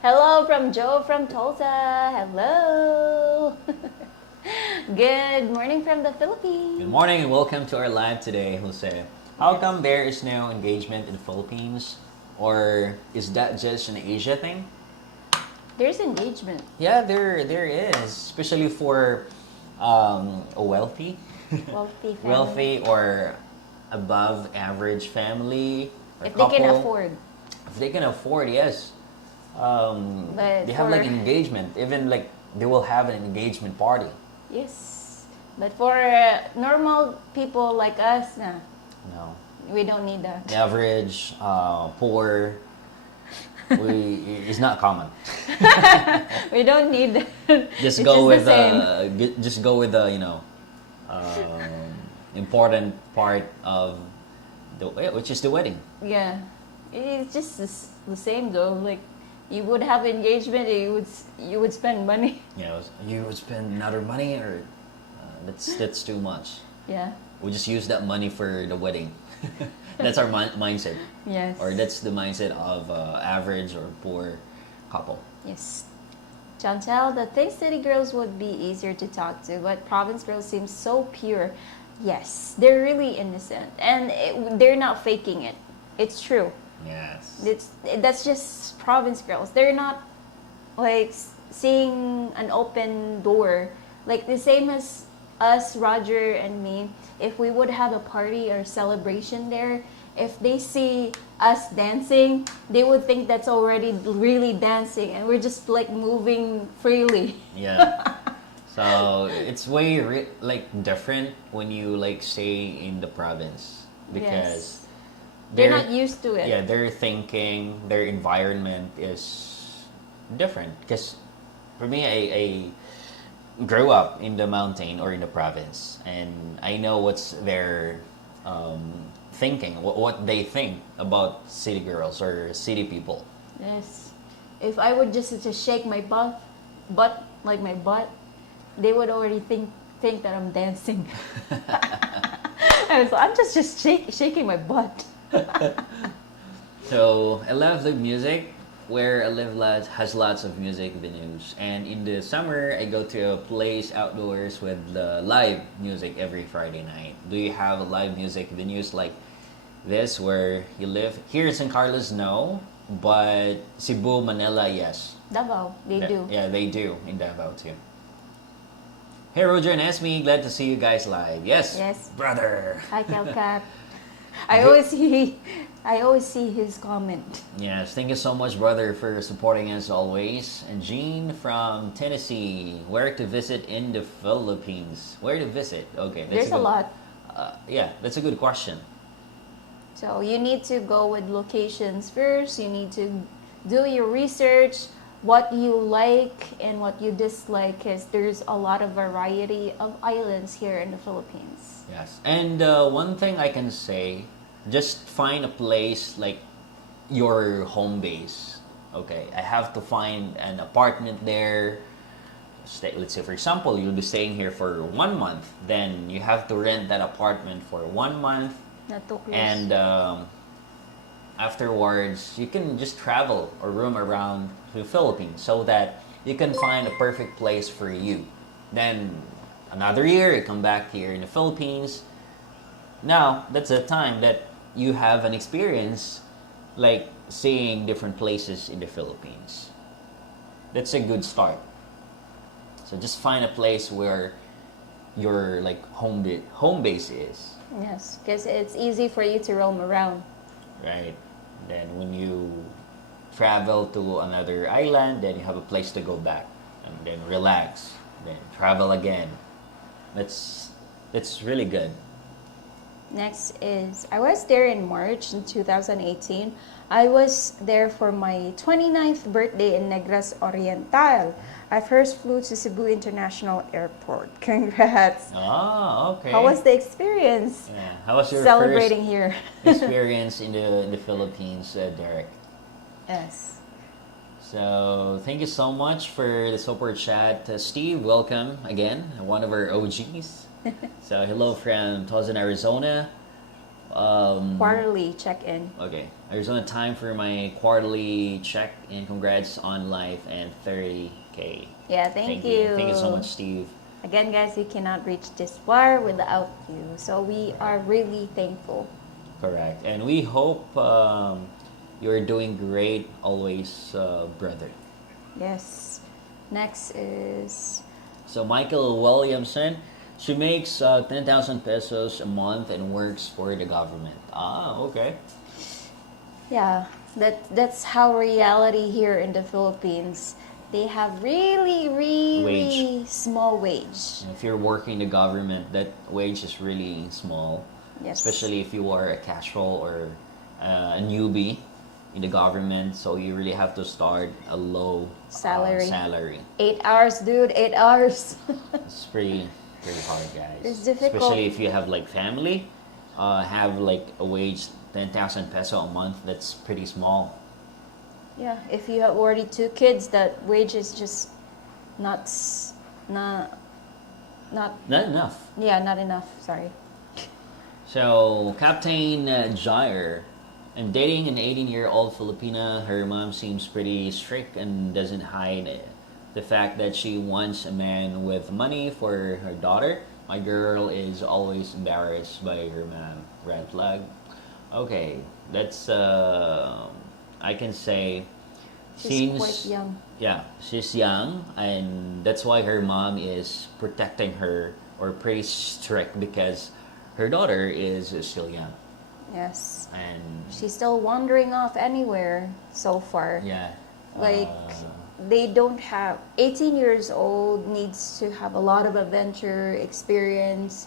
Hello from Joe from Tulsa. Hello. Good morning from the Philippines. Good morning and welcome to our live today, Jose. How come there is no engagement in the Philippines? Or is that just an Asia thing? There's engagement. Yeah, there is, especially for a wealthy, Wealthy family. wealthy or above average family or If they can couple. afford. If they can afford, yes. But They have like for- an engagement, even like they will have an engagement party. Yes. But for normal people like us, nah, No, we don't need that. average, poor, it's not common. We don't need that. Just It's go with the same. just go with the important part of the which is the wedding. Yeah, it's just the same though. Like, you would have engagement, you would spend money. You know, you would spend another money, or that's too much. Yeah. We just use that money for the wedding. That's our mindset, Yes. or that's the mindset of average or poor couple. Yes. Chantel, the thing city girls would be easier to talk to, but province girls seem so pure. Yes, they're really innocent, and they're not faking it. It's true. Yes. That's just province girls. They're not like seeing an open door, like the same as us, Roger and me. If we would have a party or celebration there, if they see us dancing, they would think that's already really dancing, and we're just like moving freely. Yeah. So it's way like different when you like stay in the province, because Yes. They're not used to it. yeah, their thinking, their environment is different. Because for me, I grew up in the mountain or in the province, and I know what's their thinking, what they think about city girls or city people. Yes. If I would just shake my butt like my butt, they would already think that I'm dancing. I'm just shaking my butt. So I love the music. Where I live has lots of music venues, and in the summer I go to a place outdoors with live music every Friday night. Do you have live music venues like this where you live? Here in San Carlos, no, but Cebu, Manila, yes. Davao, they do. Yeah, they do in Davao too. Hey, Roger and Esme, glad to see you guys live. Yes, Yes. brother. Hi, Calcat. I always see his comment. Yes, thank you so much, brother, for supporting us always. And Jean from Tennessee, where to visit in the Philippines? Where to visit? Okay, There's a good, lot. Yeah, that's a good question. So you need to go with locations first. You need to do your research, what you like and what you dislike, because there's a lot of variety of islands here in the Philippines. Yes, and one thing I can say, just find a place like your home base. Okay, I have to find an apartment there. Let's say, for example, you'll be staying here for 1 month. Then you have to rent that apartment for 1 month. Not too close. And afterwards, you can just travel or roam around the Philippines so that you can find a perfect place for you. Then another year, you come back here in the Philippines. Now, that's a time that you have an experience like seeing different places in the Philippines. That's a good start. So just find a place where your like home base is. Yes, because it's easy for you to roam around. Right. Then when you travel to another island, then you have a place to go back. and then relax, then travel again. That's really good. Next is, I was there in March in 2018. I was there for my 29th birthday in Negros Oriental. I first flew to Cebu International Airport. Congrats. Oh, okay. How was the experience? Yeah. How was your Celebrating here? first experience in the Philippines, Derek? Yes. So thank you so much for the super chat, Steve. Welcome again, one of our OGs. So hello from Tucson, Arizona. Quarterly check-in. Okay, Arizona time for my quarterly check, and congrats on life and 30K. Yeah, thank you. Thank you so much, Steve. Again, guys, we cannot reach this far without you. So we are really thankful. Correct, and we hope you're doing great always, brother. Yes. Next is, So Michael Williamson, she makes 10,000 pesos a month and works for the government. Ah, okay. yeah, that's how reality here in the Philippines. They have really, really small wage. If you're working the government, that wage is really small. Yes. Especially if you are a casual or a newbie in the government, so you really have to start a low salary. 8 hours, dude, 8 hours. It's pretty hard, guys. It's difficult. Especially if you have like family, have like a wage 10,000 peso a month. That's pretty small. Yeah, if you have already 2 kids, that wage is just not not Not enough. yeah, not enough. Sorry. So Captain Jair, I'm dating an 18-year-old Filipina. Her mom seems pretty strict and doesn't hide the fact that she wants a man with money for her daughter. My girl is always embarrassed by her mom. Red flag. Okay, that's I can say She's quite young. Yeah, she's young, and that's why her mom is protecting her or pretty strict because her daughter is still young. Yes. And She's still wandering off anywhere so far. yeah, Like, they don't have, 18 years old needs to have a lot of adventure experience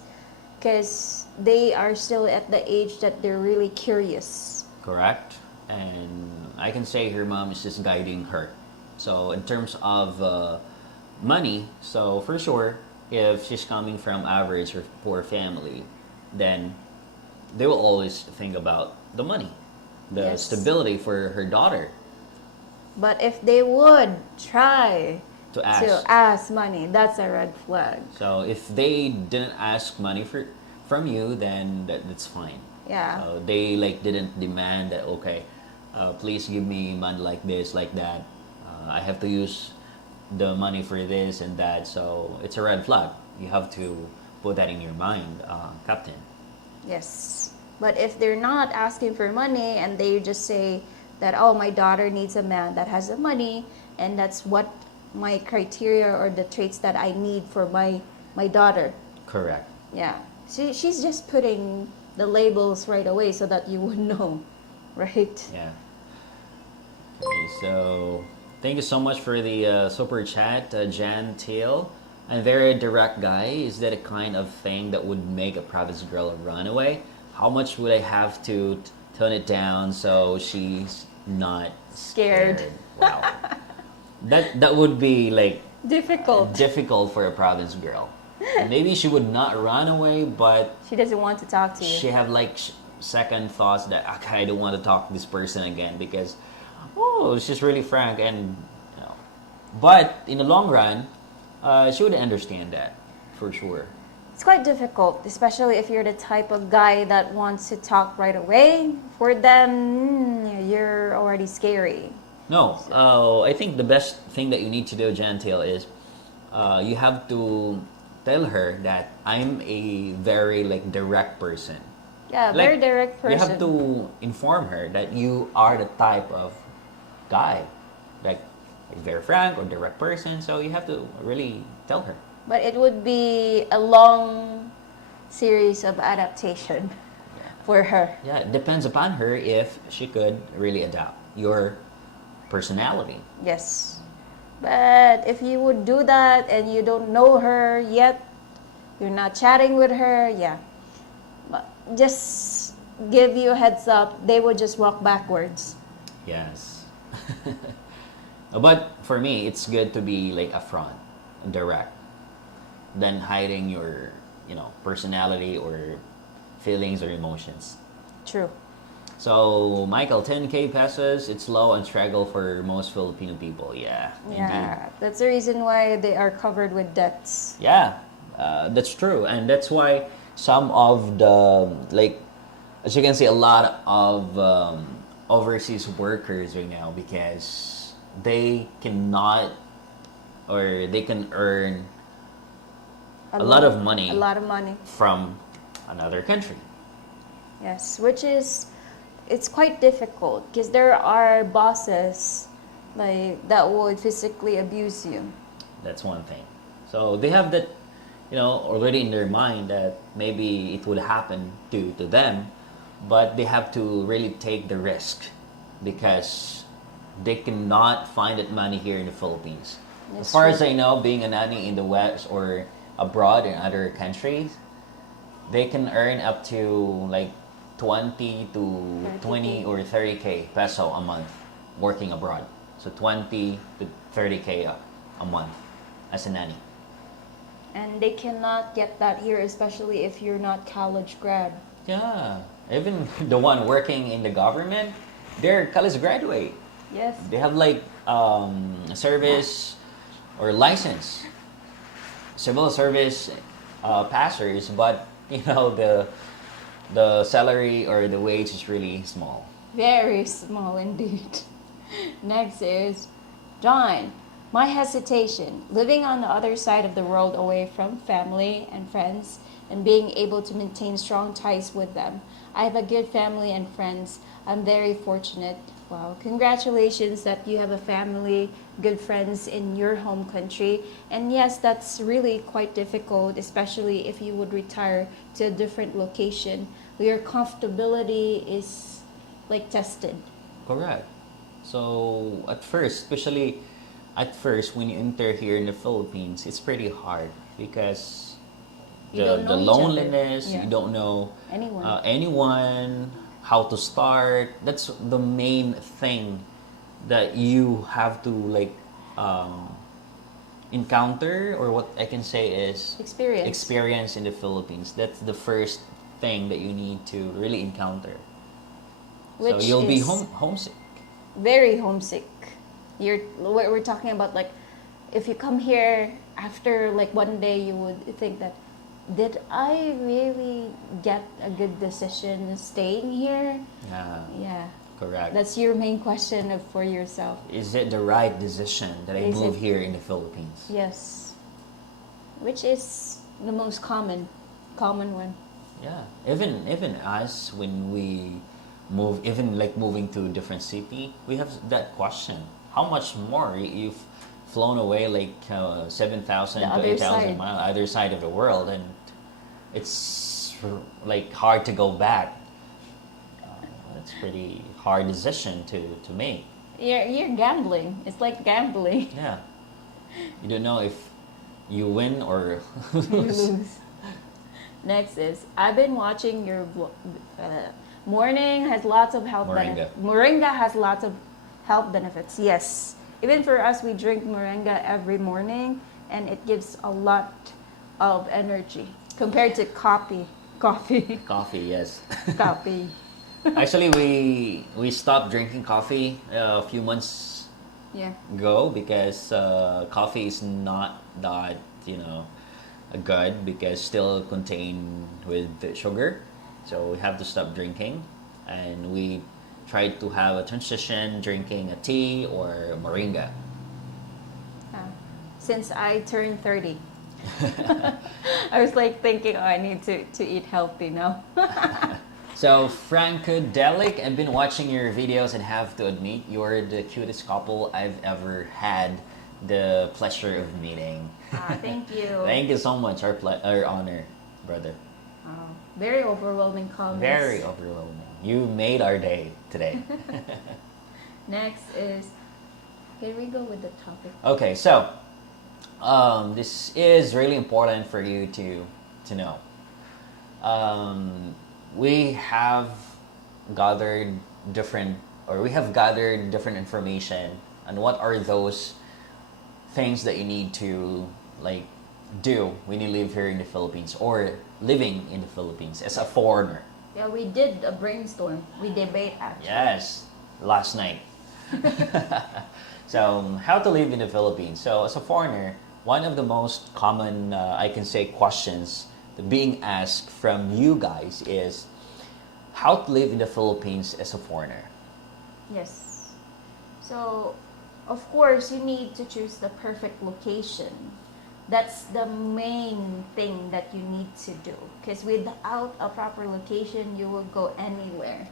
because they are still at the age that they're really curious. correct. And I can say her mom is just guiding her. So in terms of money, so for sure, if she's coming from average or poor family, then they will always think about the money, the Yes. stability for her daughter But if they would try to ask. to ask money, that's a red flag. So if they didn't ask money from you, then that's fine. Yeah. So they like didn't demand that, okay, please give me money like this, like that. I have to use the money for this and that. So it's a red flag. You have to put that in your mind, Captain. Yes. But if they're not asking for money and they just say that, oh, my daughter needs a man that has the money, and that's what my criteria or the traits that I need for my daughter. Correct. Yeah. She's just putting the labels right away so that you would know, right? Yeah. Okay, so thank you so much for the super chat, Jan Teal. I'm a very direct guy. Is that a kind of thing that would make a province girl run away? How much would I have to tone it down so she's not Scared. Wow. That would be like Difficult. for a province girl. Maybe she would not run away, but She doesn't want to talk to you. she have like second thoughts that, okay, I don't want to talk to this person again because oh, she's really frank and you know. But in the long run, she would understand that for sure. It's quite difficult, especially if you're the type of guy that wants to talk right away. For them, you're already scary. No, I think the best thing that you need to do, Jantil, is you have to tell her that I'm a very like direct person. Yeah, Like, very direct person. You have to inform her that you are the type of guy, like very frank or direct person. So you have to really tell her. But it would be a long series of adaptation for her. Yeah, it depends upon her if she could really adapt your personality. Yes. But if you would do that and you don't know her yet, you're not chatting with her, yeah. But just give you a heads up, they will just walk backwards. Yes. But for me, it's good to be like upfront, direct, than hiding your, personality or feelings or emotions. True. So, Michael, 10K pesos, it's low and struggle for most Filipino people. Yeah, indeed. Yeah, that's the reason why they are covered with debts. Yeah, that's true. And that's why some of the, like, as you can see, a lot of overseas workers right now, because they cannot, or they can earn a lot of money A lot of money. from another country. Yes, which is it's quite difficult because there are bosses like that would physically abuse you. That's one thing. So they have that, already in their mind that maybe it would happen to them, but they have to really take the risk because they cannot find that money here in the Philippines. That's As far as true. I know, being a nanny in the West or abroad in other countries, they can earn up to like 20 to 20 or 30K peso a month working abroad. So 20 to 30K a month as a nanny. And they cannot get that here, especially if you're not college grad. Yeah, even the one working in the government, they're college graduate. Yes. They have like service or license, civil service passers, but the salary or the wage is really small. Very small indeed. Next is John. My hesitation, living on the other side of the world away from family and friends and being able to maintain strong ties with them. I have a good family and friends. I'm very fortunate. Wow, congratulations that you have a family, good friends in your home country. And yes, that's really quite difficult, especially if you would retire to a different location. Your comfortability is like tested. Correct. So especially at first, when you enter here in the Philippines, it's pretty hard because You don't the know each other. loneliness, Yeah. you don't know Anyone. anyone, how to start. That's the main thing that you have to like encounter, or what I can say is experience in the Philippines. That's the first thing that you need to really encounter. So Which you'll be is homesick. very homesick. We're talking about like if you come here after like one day you would think that did I really get a good decision staying here? Yeah, Yeah. correct. That's your main question for yourself. Is it the right decision that I Is move it- here in the Philippines? Yes. Which is the most common one. Yeah, even us, when we move, even like moving to a different city, we have that question: how much more you've flown away, like 7,000 The to other 8,000 side. miles either side of the world, and it's like hard to go back. It's pretty hard decision to make. You're gambling. It's like gambling. Yeah, you don't know if you win or You lose. lose. Next is I've been watching your morning has lots of health Moringa. benefits. Moringa has lots of health benefits. Yes, even for us, we drink moringa every morning, and it gives a lot of energy compared to coffee. Coffee. Coffee, yes. Coffee. Actually, we stopped drinking coffee a few months Yeah. ago because coffee is not that good, because still contained with the sugar, so we have to stop drinking, and we tried to have a transition drinking a tea or moringa. Since I turned 30. I was like thinking, oh, I need to eat healthy now. So Francodelic, I've been watching your videos and have to admit you're the cutest couple I've ever had the pleasure of meeting. Thank you. Thank you so much. Our honor, brother. Oh, very overwhelming comments. Very overwhelming. You made our day today. Next is Can we go with the topic? Okay, so this is really important for you to know. Um, we have gathered different, or we have gathered different information on what are those things that you need to like do when you live here in the Philippines or living in the Philippines as a foreigner. Yeah, we did a brainstorm. We debate actually. Yes, last night. So, how to live in the Philippines. So, as a foreigner, one of the most common, I can say, questions being asked from you guys is how to live in the Philippines as a foreigner. Yes. So, of course, you need to choose the perfect location. That's the main thing that you need to do. Because without a proper location, you will go anywhere.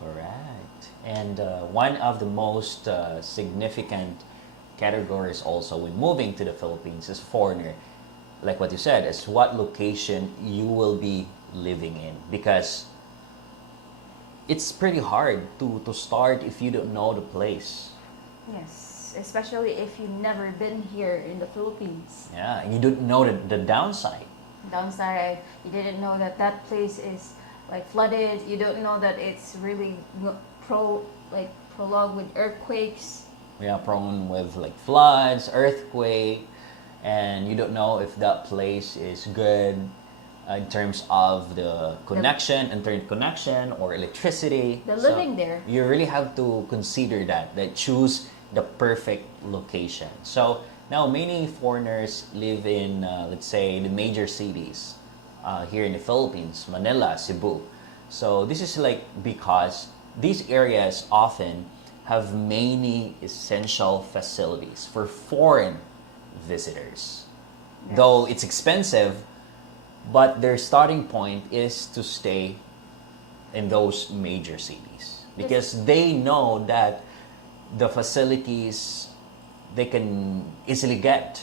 Correct. And one of the most significant categories also when moving to the Philippines as a foreigner, like what you said, is what location you will be living in. Because it's pretty hard to start if you don't know the place. Yes, especially if you've never been here in the Philippines. Yeah, and you don't know the downside. Downside, you didn't know that that place is like flooded. You don't know that it's really prolonged with earthquakes. We are prone with like floods, earthquake, and you don't know if that place is good in terms of the connection, internet connection, or electricity. The living there. You really have to consider that choose the perfect location. So now many foreigners live in, let's say, the major cities here in the Philippines, Manila, Cebu. So this is like because these areas often have many essential facilities for foreign visitors. Yes. Though it's expensive, but their starting point is to stay in those major cities because they know that the facilities they can easily get.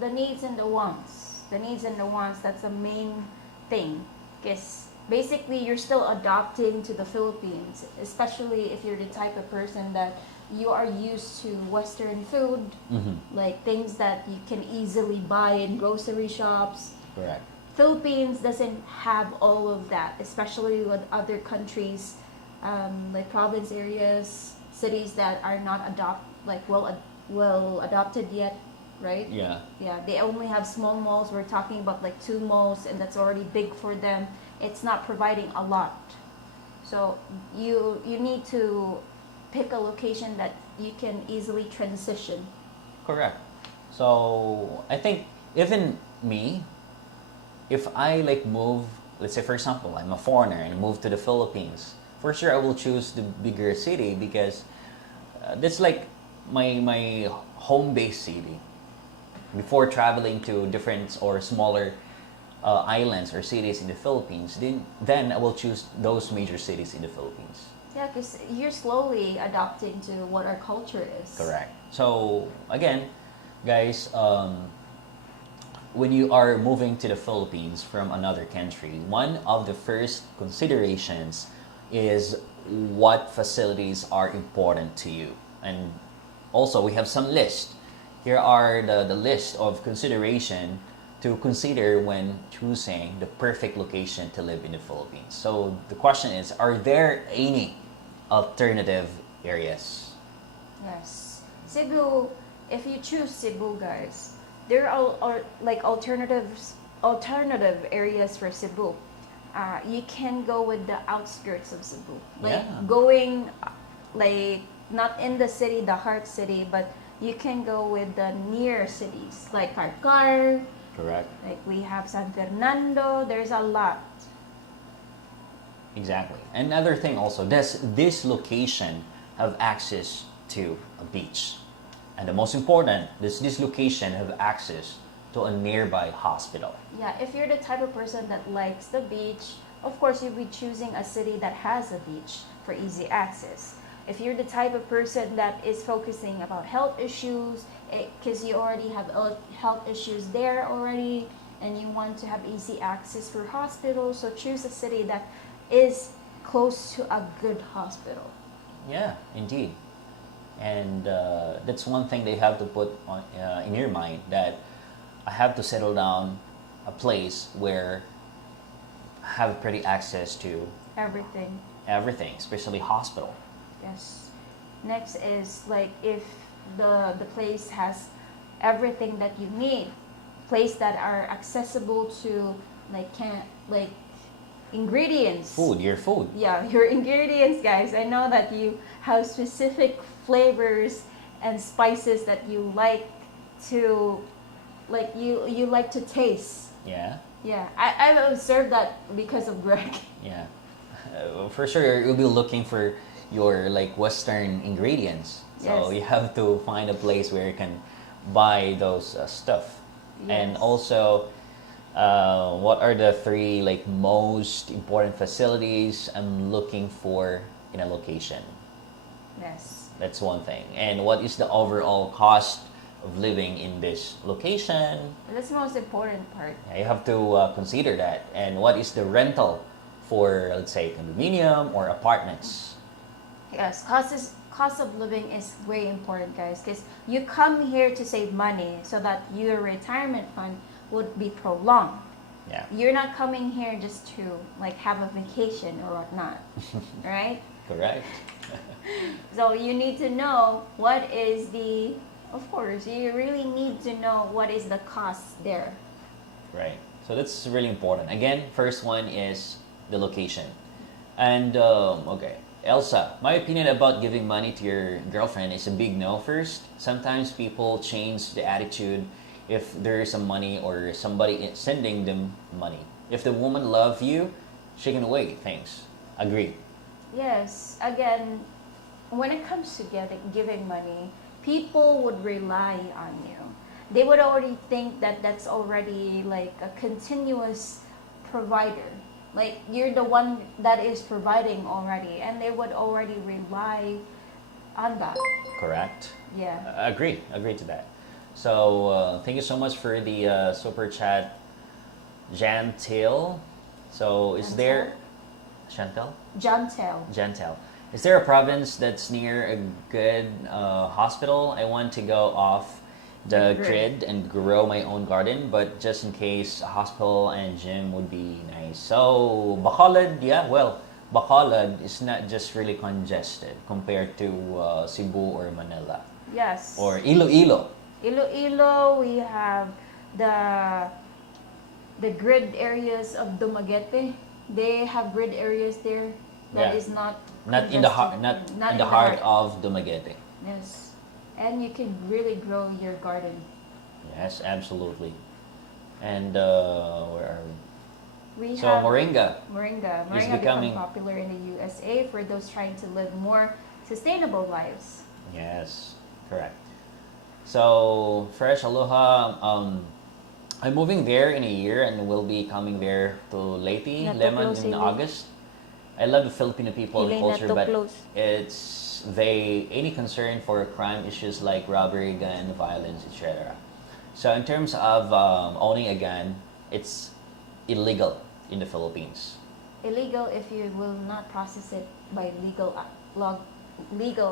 The needs and the wants. The needs and the wants, that's the main thing. Because basically you're still adapting to the Philippines, especially if you're the type of person that you are used to Western food, like things that you can easily buy in grocery shops. Correct. Philippines doesn't have all of that, especially with other countries, like province areas, cities that are not well adopted yet, right? Yeah. Yeah, they only have small malls. We're talking about like 2 malls, and that's already big for them. It's not providing a lot. So you need to pick a location that you can easily transition. Correct. So I think even me, if I like move, let's say for example, I'm a foreigner and move to the Philippines, for sure I will choose the bigger city because that's like my home base city. Before traveling to different or smaller islands or cities in the Philippines, then I will choose those major cities in the Philippines. Yeah, because you're slowly adapting to what our culture is. Correct. So again, guys, when you are moving to the Philippines from another country, one of the first considerations is what facilities are important to you. And also, we have some list. Here are the list of consideration to consider when choosing the perfect location to live in the Philippines. So the question is, are there any alternative areas? Yes. Cebu, if you choose Cebu, guys, there are like alternative areas for Cebu. You can go with the outskirts of Cebu, like Yeah. going like not in the city, the heart city, but you can go with the near cities like Karkar, Correct. like we have San Fernando. There's a lot. Exactly. Another thing also, this location have access to a beach. And the most important, this location have access to a nearby hospital. Yeah, if you're the type of person that likes the beach, of course you'll be choosing a city that has a beach for easy access. If you're the type of person that is focusing about health issues, because you already have health issues there already, and you want to have easy access for hospitals, so choose a city that is close to a good hospital. Yeah, indeed. And that's one thing they have to put on, in your mind, that I have to settle down a place where I have pretty access to Everything. everything, especially hospital. Yes. Next is like if the place has everything that you need, place that are accessible to like can like ingredients. Food, your food. Yeah, your ingredients, guys. I know that you have specific flavors and spices that you like to you like to taste. Yeah, Yeah, I've observed that because of Greg. yeah. For sure, you'll be looking for your like Western ingredients. So Yes. you have to find a place where you can buy those stuff. And Yes. also, what are the three like most important facilities I'm looking for in a location? Yes. That's one thing. And what is the overall cost of living in this location? That's the most important part. Yeah, you have to consider that. And what is the rental for, let's say, condominium or apartments? Yes, cost of living is very important, guys, because you come here to save money so that your retirement fund would be prolonged. Yeah, You're not coming here just to like have a vacation or whatnot, right? correct. So you need to know what is the, of course, you really need to know what is the cost there. Right. So that's really important. Again, first one is the location. And okay, Elsa, my opinion about giving money to your girlfriend is a big no first. Sometimes people change the attitude if there is some money or somebody sending them money. If the woman love you, she can wait. Thanks. Agree. Yes, again, when it comes to giving money, people would rely on you. They would already think that that's already like a continuous provider. Like you're the one that is providing already, and they would already rely on that. Correct. Yeah. Agree. Agree to that. So thank you so much for the super chat, Jantil. So is there Chantel? Jantel. Gentel. Is there a province that's near a good hospital? I want to go off the grid and grow my own garden, but just in case a hospital and gym would be nice. So Bacolod, yeah, well, Bacolod is not just really congested compared to Cebu or Manila Yes. or Iloilo. Iloilo, we have the the grid areas of Dumaguete. They have grid areas there that Yeah. is not Not in the heart, congested. not in the heart of Dumaguete. Yes, and you can really grow your garden. Yes, absolutely. And where are we? We So have Moringa. Moringa. is Moringa becoming- become popular in the USA for those trying to live more sustainable lives. Yes, correct. So, Fresh Aloha, I'm moving there in a year and will be coming there to Leyte, Not too Lemon close, in Ili. August. I love the Filipino people and Ili, not culture, too but close. it's they any concern for crime issues like robbery, gun violence, etc. So, in terms of owning a gun, it's illegal in the Philippines. Illegal if you will not process it by legal.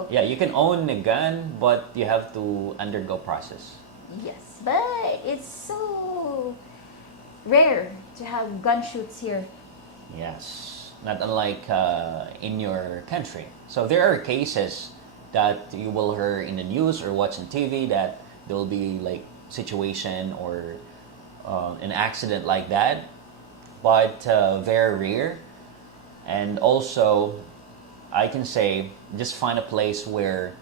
Yeah, you can own a gun, but you have to undergo process. Yes, but it's so rare to have gun shoots here. Yes, not unlike in your country. So there are cases that you will hear in the news or watch on TV that there will be like situation or an accident like that, but very rare. And also, I can say just find a place where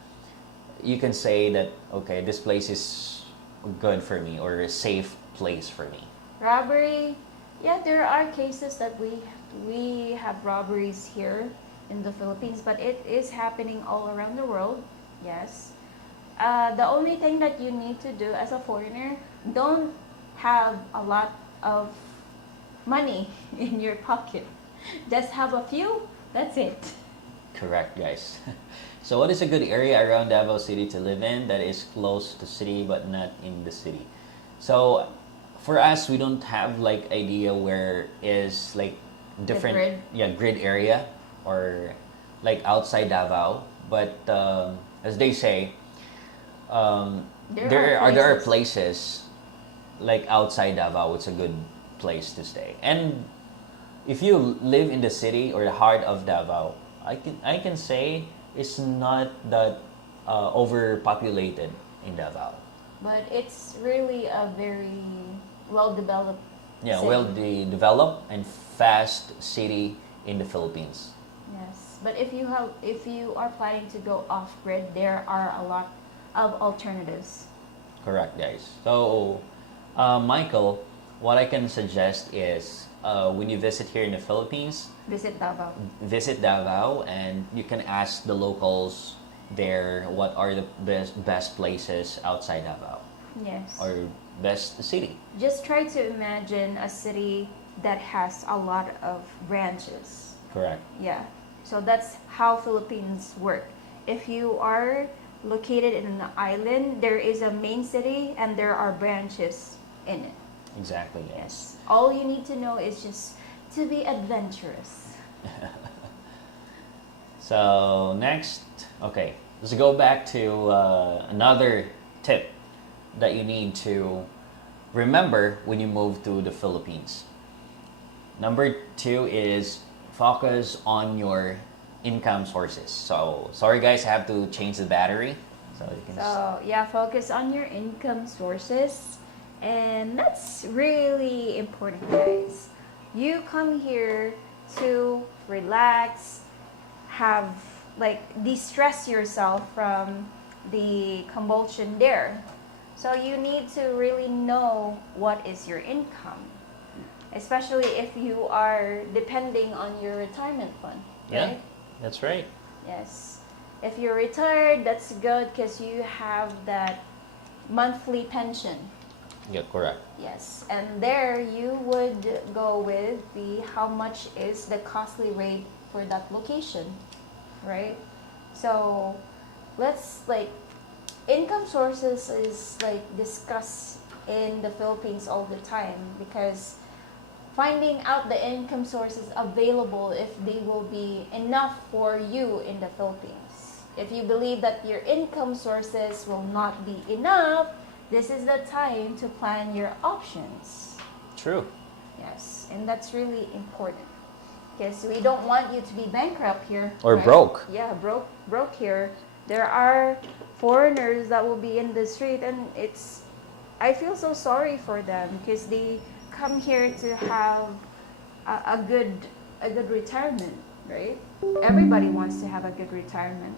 you can say that okay, this place is good for me or a safe place for me. Robbery, yeah, there are cases that we have robberies here in the Philippines, but it is happening all around the world. Yes. The only thing that you need to do as a foreigner, don't have a lot of money in your pocket. Just have a few. That's it. Correct, guys. So, what is a good area around Davao City to live in that is close to city but not in the city? So, for us, we don't have like idea where is like different grid? grid area or like outside Davao. But as they say, There there are places. places like outside Davao. It's a good place to stay. And if you live in the city or the heart of Davao, I can say it's not that overpopulated in Davao. But it's really a very well developed Yeah, city. well, the developed and fast city in the Philippines. Yes, but if you are planning to go off grid, there are a lot of alternatives. Correct, guys. So, Michael, what I can suggest is when you visit here in the Philippines, Visit Davao. visit Davao and you can ask the locals there what are the best places outside Davao Yes. or best city. Just try to imagine a city that has a lot of branches. Correct. Yeah. So that's how Philippines work. If you are located in an island, there is a main city and there are branches in it. Exactly, yes. Yes. All you need to know is just to be adventurous. So next, okay, let's go back to another tip that you need to remember when you move to the Philippines. Number two is focus on your income sources. So sorry guys, I have to change the battery. So you can. So yeah, focus on your income sources, and that's really important, guys. You come here to relax, have like de-stress yourself from the convulsion there. So you need to really know what is your income, especially if you are depending on your retirement fund, Yeah, right? that's right. Yes. If you're retired, that's good because you have that monthly pension. Yeah, correct. Yes. And there you would go with the how much is the costly rate for that location, right? So let's like income sources is like discussed in the Philippines all the time because finding out the income sources available if they will be enough for you in the Philippines. If you believe that your income sources will not be enough, this is the time to plan your options. True. Yes, and that's really important because we don't want you to be bankrupt here Or right? broke. Yeah, broke here. There are foreigners that will be in the street, and I feel so sorry for them because they come here to have a good retirement, right? Everybody wants to have a good retirement,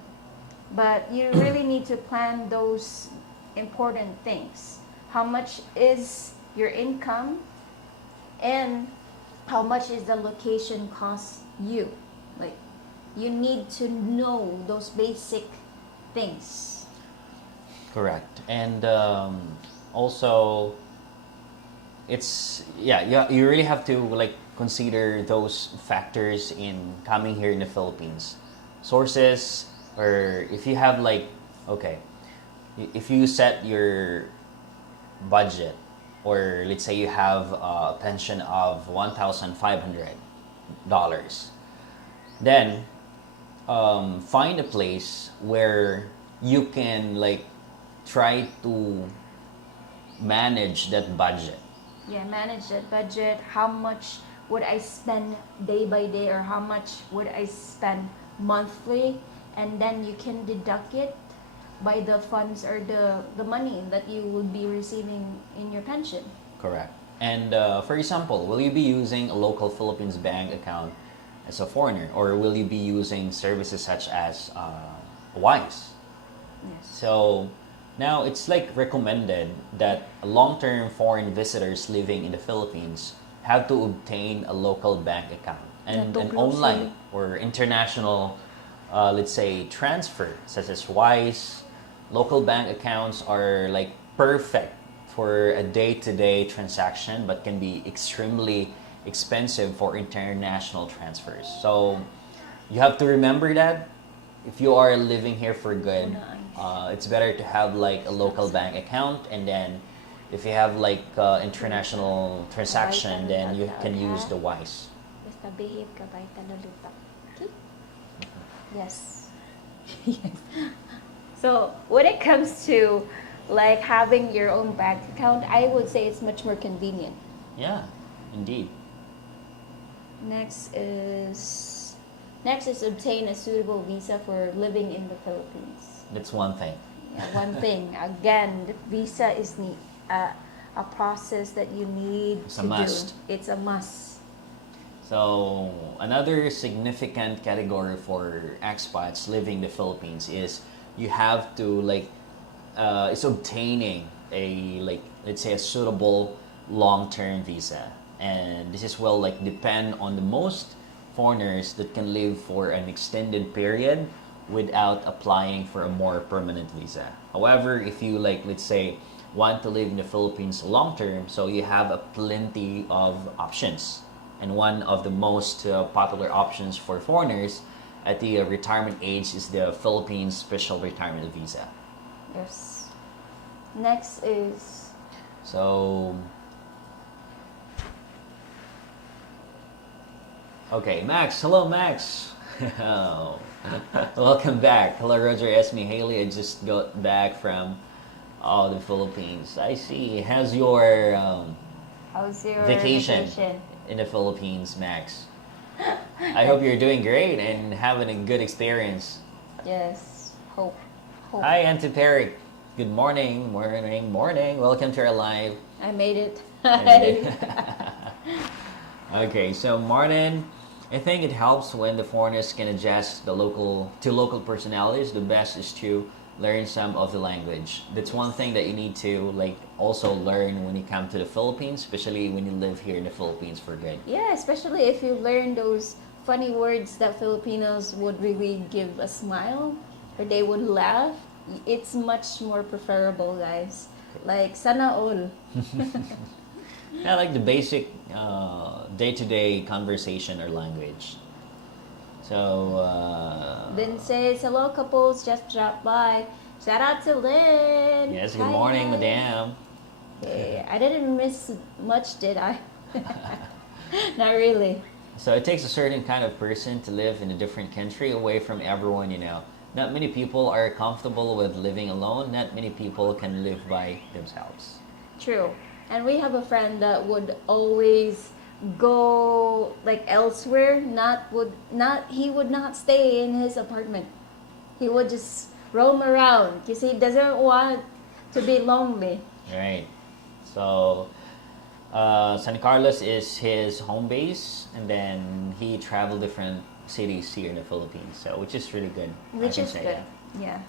but you really need to plan those important things. How much is your income, and how much is the location cost you? Like, you need to know those basic things. Correct. And also, it's yeah, you really have to like consider those factors in coming here in the Philippines. Sources, or if you have like, okay, if you set your budget, or let's say you have a pension of $1,500, then find a place where you can like try to manage that budget. Yeah, manage that budget. How much would I spend day by day, or how much would I spend monthly? And then you can deduct it by the funds or the money that you will be receiving in your pension. Correct. And for example, will you be using a local Philippines bank account as a foreigner, or will you be using services such as Wise? Yes. So now it's like recommended that long-term foreign visitors living in the Philippines have to obtain a local bank account and an online or international, let's say, transfer such as Wise. Local bank accounts are like perfect for a day-to-day transaction, but can be extremely expensive for international transfers. So you have to remember that if you are living here for good, it's better to have like a local bank account, and then if you have like international transaction, then you can use the Wise. Basta behave ka ba, talulutak. Okay? Yes. Yes. So when it comes to like having your own bank account, I would say it's much more convenient. Yeah, indeed. Next is next is obtain a suitable visa for living in the Philippines. That's one thing. Yeah, one thing again, the visa is a process that you need It's to a must. do. It's a must. So another significant category for expats living in the Philippines is you have to like it's obtaining a like let's say a suitable long-term visa, and this is will like depend on the most foreigners that can live for an extended period without applying for a more permanent visa. However, if you like let's say want to live in the Philippines long term, so you have a plenty of options. And one of the most popular options for foreigners at the retirement age is the Philippines Special Retirement Visa. Yes. Next is So, okay, Max. Hello, Max. Oh. Welcome back. Hello, Roger&Ismi. Haley, I just got back from the Philippines. I see. How's your how's your vacation in the Philippines, Max? I hope you're doing great and having a good experience. Yes. Hope. Hope. Hi, Auntie Peric. Good morning, morning, morning. Welcome to our live. I made it. Okay, so Martin, I think it helps when the foreigners can adjust the local personalities. The best is to learn some of the language. That's one thing that you need to like also learn when you come to the Philippines, especially when you live here in the Philippines for good. Yeah, especially if you learn those funny words that Filipinos would really give a smile or they would laugh. It's much more preferable, guys. Like sana all. Yeah, like the basic day-to-day conversation or language. So Lynn says, hello couples, just dropped by. Shout out to Lynn. yes, good Hi, morning, hi. madam. Hey, I didn't miss much, did I? Not really. So it takes a certain kind of person to live in a different country away from everyone, you know. Not many people are comfortable with living alone. Not many people can live by themselves. True. And we have a friend that would always go like elsewhere, he would not stay in his apartment. He would just roam around because he doesn't want to be lonely. Right. So San Carlos is his home base, and then he traveled different cities here in the Philippines. So which is really good. Which I can is say good. that. Yeah.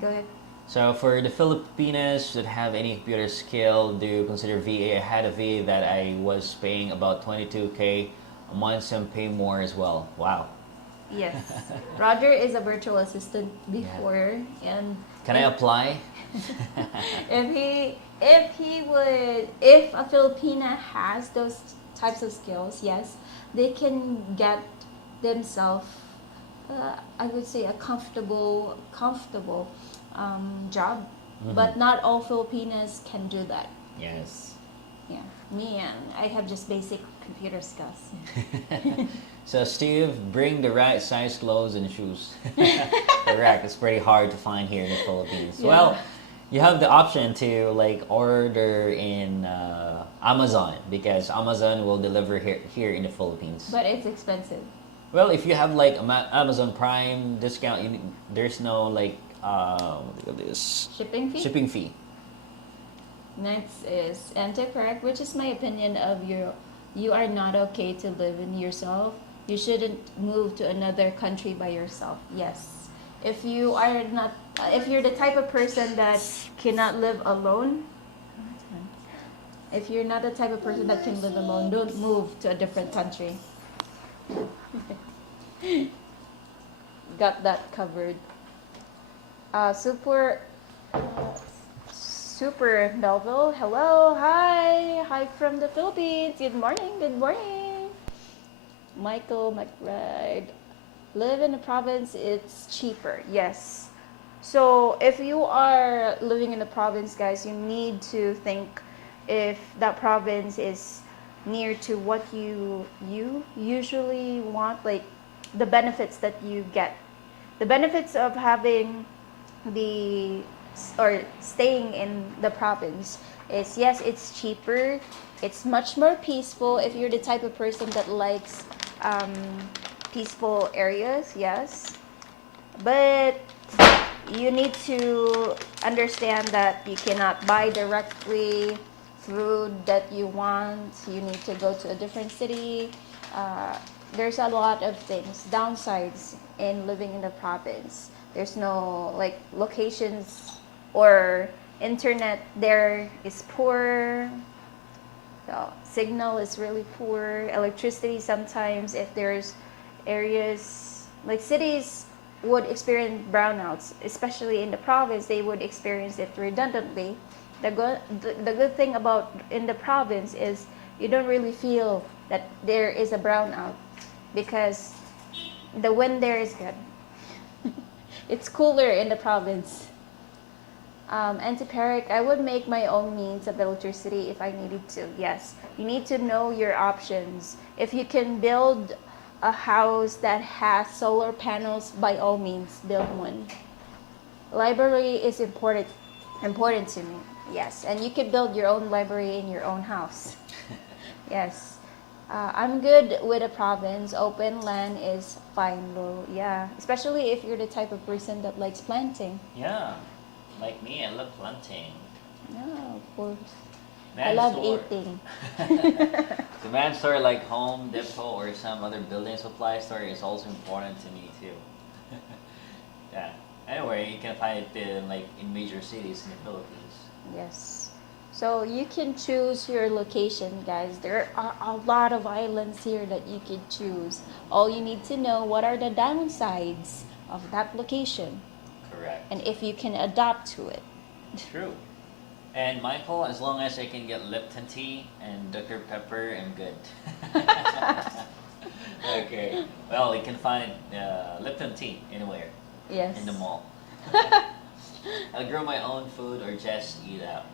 Go ahead. So for the Filipinas that have any computer skill, do consider VA. I had a VA that I was paying about 22K a month, some pay more as well. Wow. Yes. Roger is a virtual assistant before, and Can I apply? if a Filipina has those types of skills, yes, they can get themselves, I would say, a comfortable job. Mhm. But not all Filipinas can do that. Yes. Yeah, me and I have just basic computer skills. So Steve, bring the right size clothes and shoes. Correct. It's pretty hard to find here in the Philippines. Yeah. Well, you have the option to like order in Amazon because Amazon will deliver here in the Philippines. But it's expensive. Well, if you have like Amazon Prime discount, there's no like what do you call this Shipping fee? shipping fee. Next is anti-correct, which is my opinion of you are not okay to live in yourself. You shouldn't move to another country by yourself. Yes. If you are not, if you're the type of person that cannot live alone, if you're not the type of person that can live alone, don't move to a different country. Got that covered. Super Melville, hello, hi from the Philippines. Good morning. Michael McBride, live in the province, it's cheaper. Yes. So if you are living in the province, guys, you need to think if that province is near to what you usually want, like the benefits that you get The benefits of having the or staying in the province is, yes, it's cheaper, it's much more peaceful if you're the type of person that likes um, peaceful areas, yes, but you need to understand that you cannot buy directly food that you want. You need to go to a different city. uh, there's a lot of things, downsides in living in the province. There's no like locations, or internet there is poor. The signal is really poor. Electricity sometimes, if there's areas like cities would experience brownouts, especially in the province, they would experience it redundantly. The good thing about in the province is you don't really feel that there is a brownout because the wind there is good. It's cooler in the province. Antiperic, I would make my own means of electricity if I needed to. Yes, you need to know your options. If you can build a house that has solar panels, by all means, build one. Library is important to me. Yes, and you could build your own library in your own house. Yes. I'm good with a province. Open land is fine though. Yeah, especially if you're the type of person that likes planting. Yeah, like me, I love planting. Yeah, of course. I Man love store. eating. The man store like Home Depot or some other building supply store is also important to me too. Yeah. Anyway, you can find it in, like in major cities in the Philippines. Yes. So you can choose your location, guys. There are a lot of islands here that you can choose. All you need to know, what are the downsides of that location Correct. and if you can adapt to it. True. And Michael, as long as I can get Lipton tea and Dr. Pepper, I'm good. Okay. Well, you can find Lipton tea anywhere Yes. in the mall. I'll grow my own food or just eat out.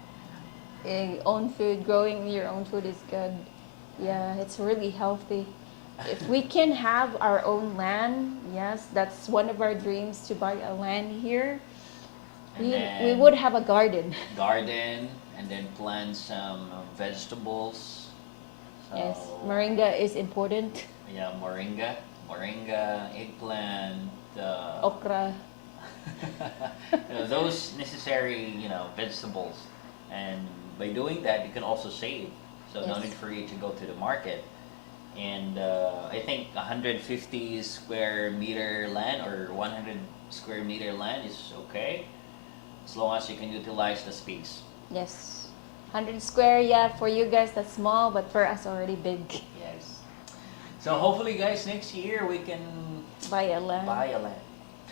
Own food, growing your own food is good. Yeah, it's really healthy. If we can have our own land, yes, that's one of our dreams, to buy a land here. And We then would have a garden. garden, and then plant some vegetables. So, Yes, moringa is important. yeah, moringa, eggplant, Okra. those necessary, vegetables. And by doing that, you can also save. So no Yes. need for you to go to the market. And I think 150 square meter land or 100 square meter land is okay, as long as you can utilize the space. Yes. 100 square, yeah, for you guys that's small, but for us already big. Yes. So hopefully, guys, next year we can Buy a land. buy a land.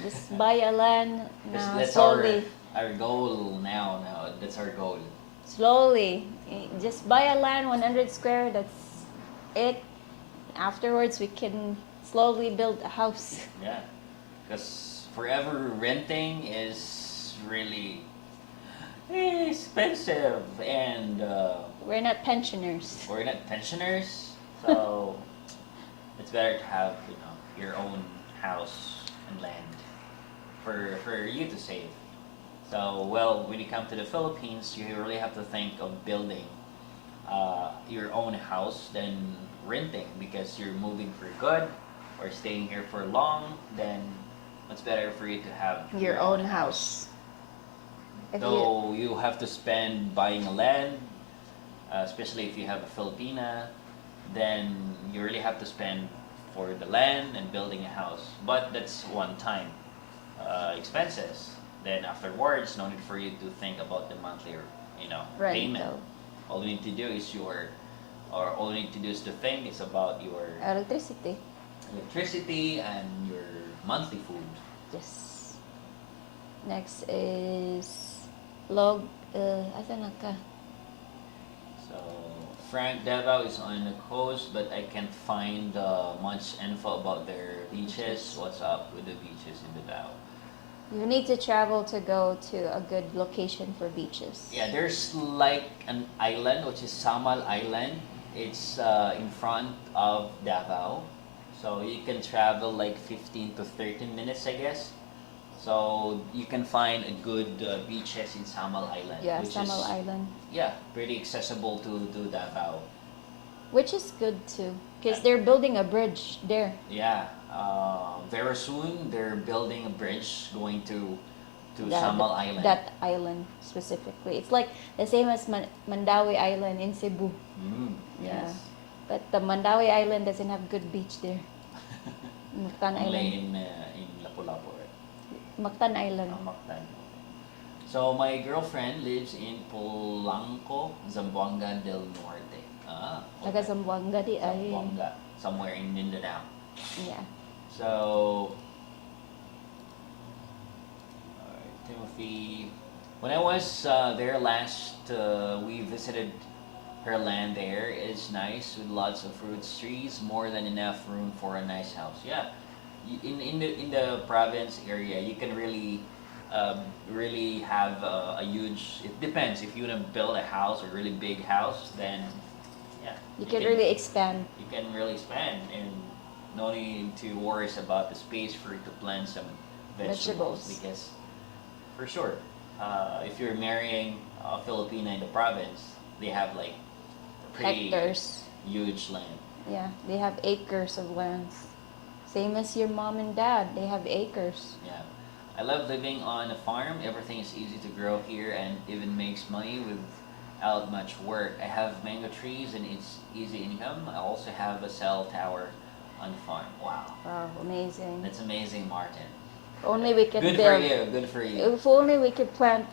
Just buy a land now, That's slowly. our goal now. Now that's our goal. Slowly. Just buy a land 100 square, that's it. Afterwards, we can slowly build a house. Yeah, because forever renting is really expensive, and We're not pensioners. we're not pensioners, so it's better to have your own house and land for you to save. So well, when you come to the Philippines, you really have to think of building your own house than renting, because you're moving for good or staying here for long. Then it's better for you to have Your own house. If you, Though you have to spend buying a land, especially if you have a filipina, then you really have to spend for the land and building a house. But that's one time expenses. Then afterwards, no need for you to think about the monthly, payment. rental. All you need to do is all you need to do is to think is about your Electricity. electricity and your monthly food. Yes. Next is log. Asan na ka? So Frank Davao is on the coast, but I can't find much info about their beaches. What's up with the beaches in Davao? You need to travel to go to a good location for beaches. Yeah, there's like an island which is Samal Island. It's in front of Davao, So you can travel like 15 to 13 minutes, I guess. So you can find a good beaches in Samal Island, Yeah, which Samal is Island. yeah pretty accessible to Davao. Which is good too, because they're building a bridge there. Yeah, very soon they're building a bridge going to That Samal Island. that island specifically. It's like the same as Mandawi Island in Cebu. Yeah. Yes. But the Mandawi Island doesn't have good beach there. Mactan Only Island. in Lapu-Lapu, right? Mactan Island. Mactan. So my girlfriend lives in Polanco, Zamboanga del Norte. Taga Zamboanga di ay. Zamboanga, somewhere in Mindanao. Yeah. So, alright, Timothy. When I was there last, we visited her land there. It's nice with lots of fruits trees, more than enough room for a nice house. Yeah, in the province area, you can really have a huge. It depends if you want to build a house, a really big house, then yeah, You can really expand. you can really expand and no need to worry about the space for you to plant some vegetables. Vegetables. Because for sure, if you're marrying a Filipina in the province, they have like pretty Hectares. huge land. Yeah, they have acres of lands. Same as your mom and dad, they have acres. Yeah. I love living on a farm. Everything is easy to grow here and even makes money without much work. I have mango trees and it's easy income. I also have a cell tower on the farm. Wow. Wow, amazing. That's amazing, Martin. If only we could Good for build. you. Good for you. If only we could plant.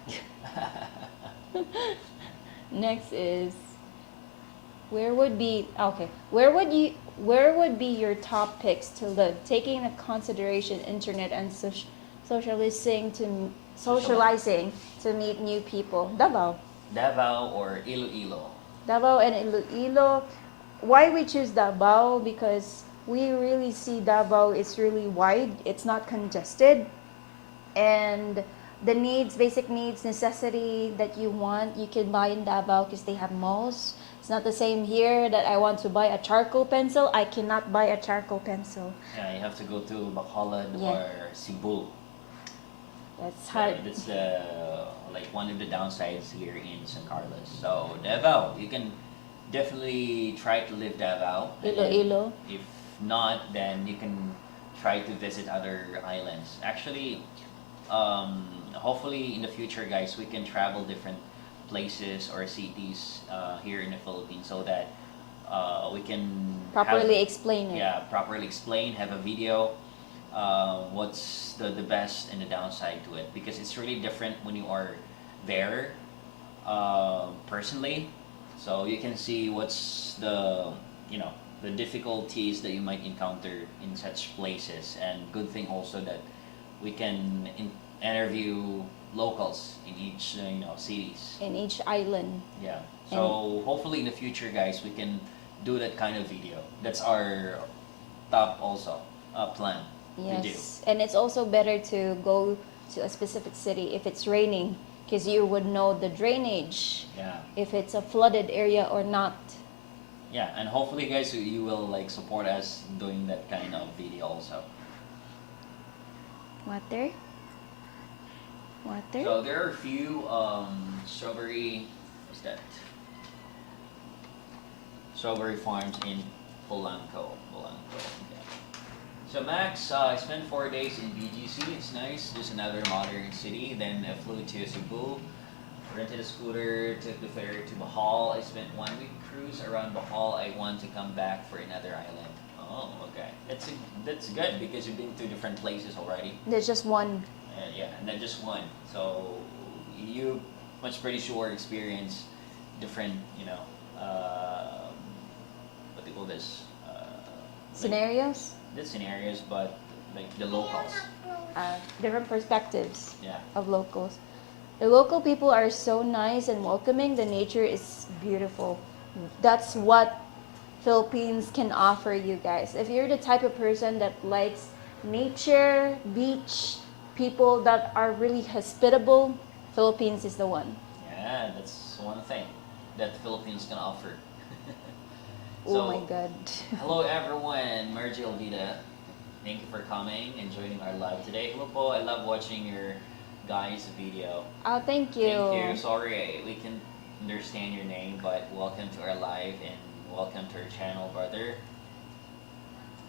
Next is where would be your top picks to live, taking into consideration internet and socializing to meet new people? Davao. Davao or Iloilo? Davao and Iloilo. Why we choose Davao? Because we really see Davao is really wide. It's not congested, and the needs, basic needs, necessity that you want, you can buy in Davao because they have malls. It's not the same here that I want to buy a charcoal pencil. I cannot buy a charcoal pencil. Yeah, you have to go to Bacolod Yeah. or Cebu. That's hard. That's the like one of the downsides here in San Carlos. So Davao, you can definitely try to live Davao. And then Iloilo. if not, then you can try to visit other islands. Actually, hopefully in the future, guys, we can travel different places or cities here in the Philippines so that we can Properly have, explain it. yeah, properly explain, have a video, what's the best and the downside to it, because it's really different when you are there personally, so you can see what's the difficulties that you might encounter in such places, and good thing also that we can interview locals in each cities. In each island. Yeah. So hopefully in the future, guys, we can do that kind of video. That's our top also plan to do. Yes, and it's also better to go to a specific city if it's raining, because you would know the drainage, Yeah. if it's a flooded area or not. Yeah, and hopefully, guys, you will like support us doing that kind of video also. Water? Water? So there are a few strawberry. What's that? Strawberry farms in Polanco. Yeah. So Max, I spent 4 days in BGC. It's nice. Just another modern city. Then I flew to Cebu, rented a scooter, took the ferry to Bohol. I spent 1 week cruise around Bohol. I want to come back for another island. Oh, okay. That's good because you've been to different places already. There's just one. Yeah, and not just one. So you much pretty sure experience different, what they call this, Scenarios? not scenarios, but like the locals. Different perspectives Yeah. of locals. The local people are so nice and welcoming. The nature is beautiful. That's what Philippines can offer you guys. If you're the type of person that likes nature, beach, people that are really hospitable, Philippines is the one. Yeah, that's one thing that the Philippines can offer. Oh my So, God. hello everyone, Mergy Alvida. Thank you for coming and joining our live today. Hello po, I love watching your guys' video. Oh, thank Thank you. you. Sorry, we can understand your name, but welcome to our live and welcome to our channel, brother.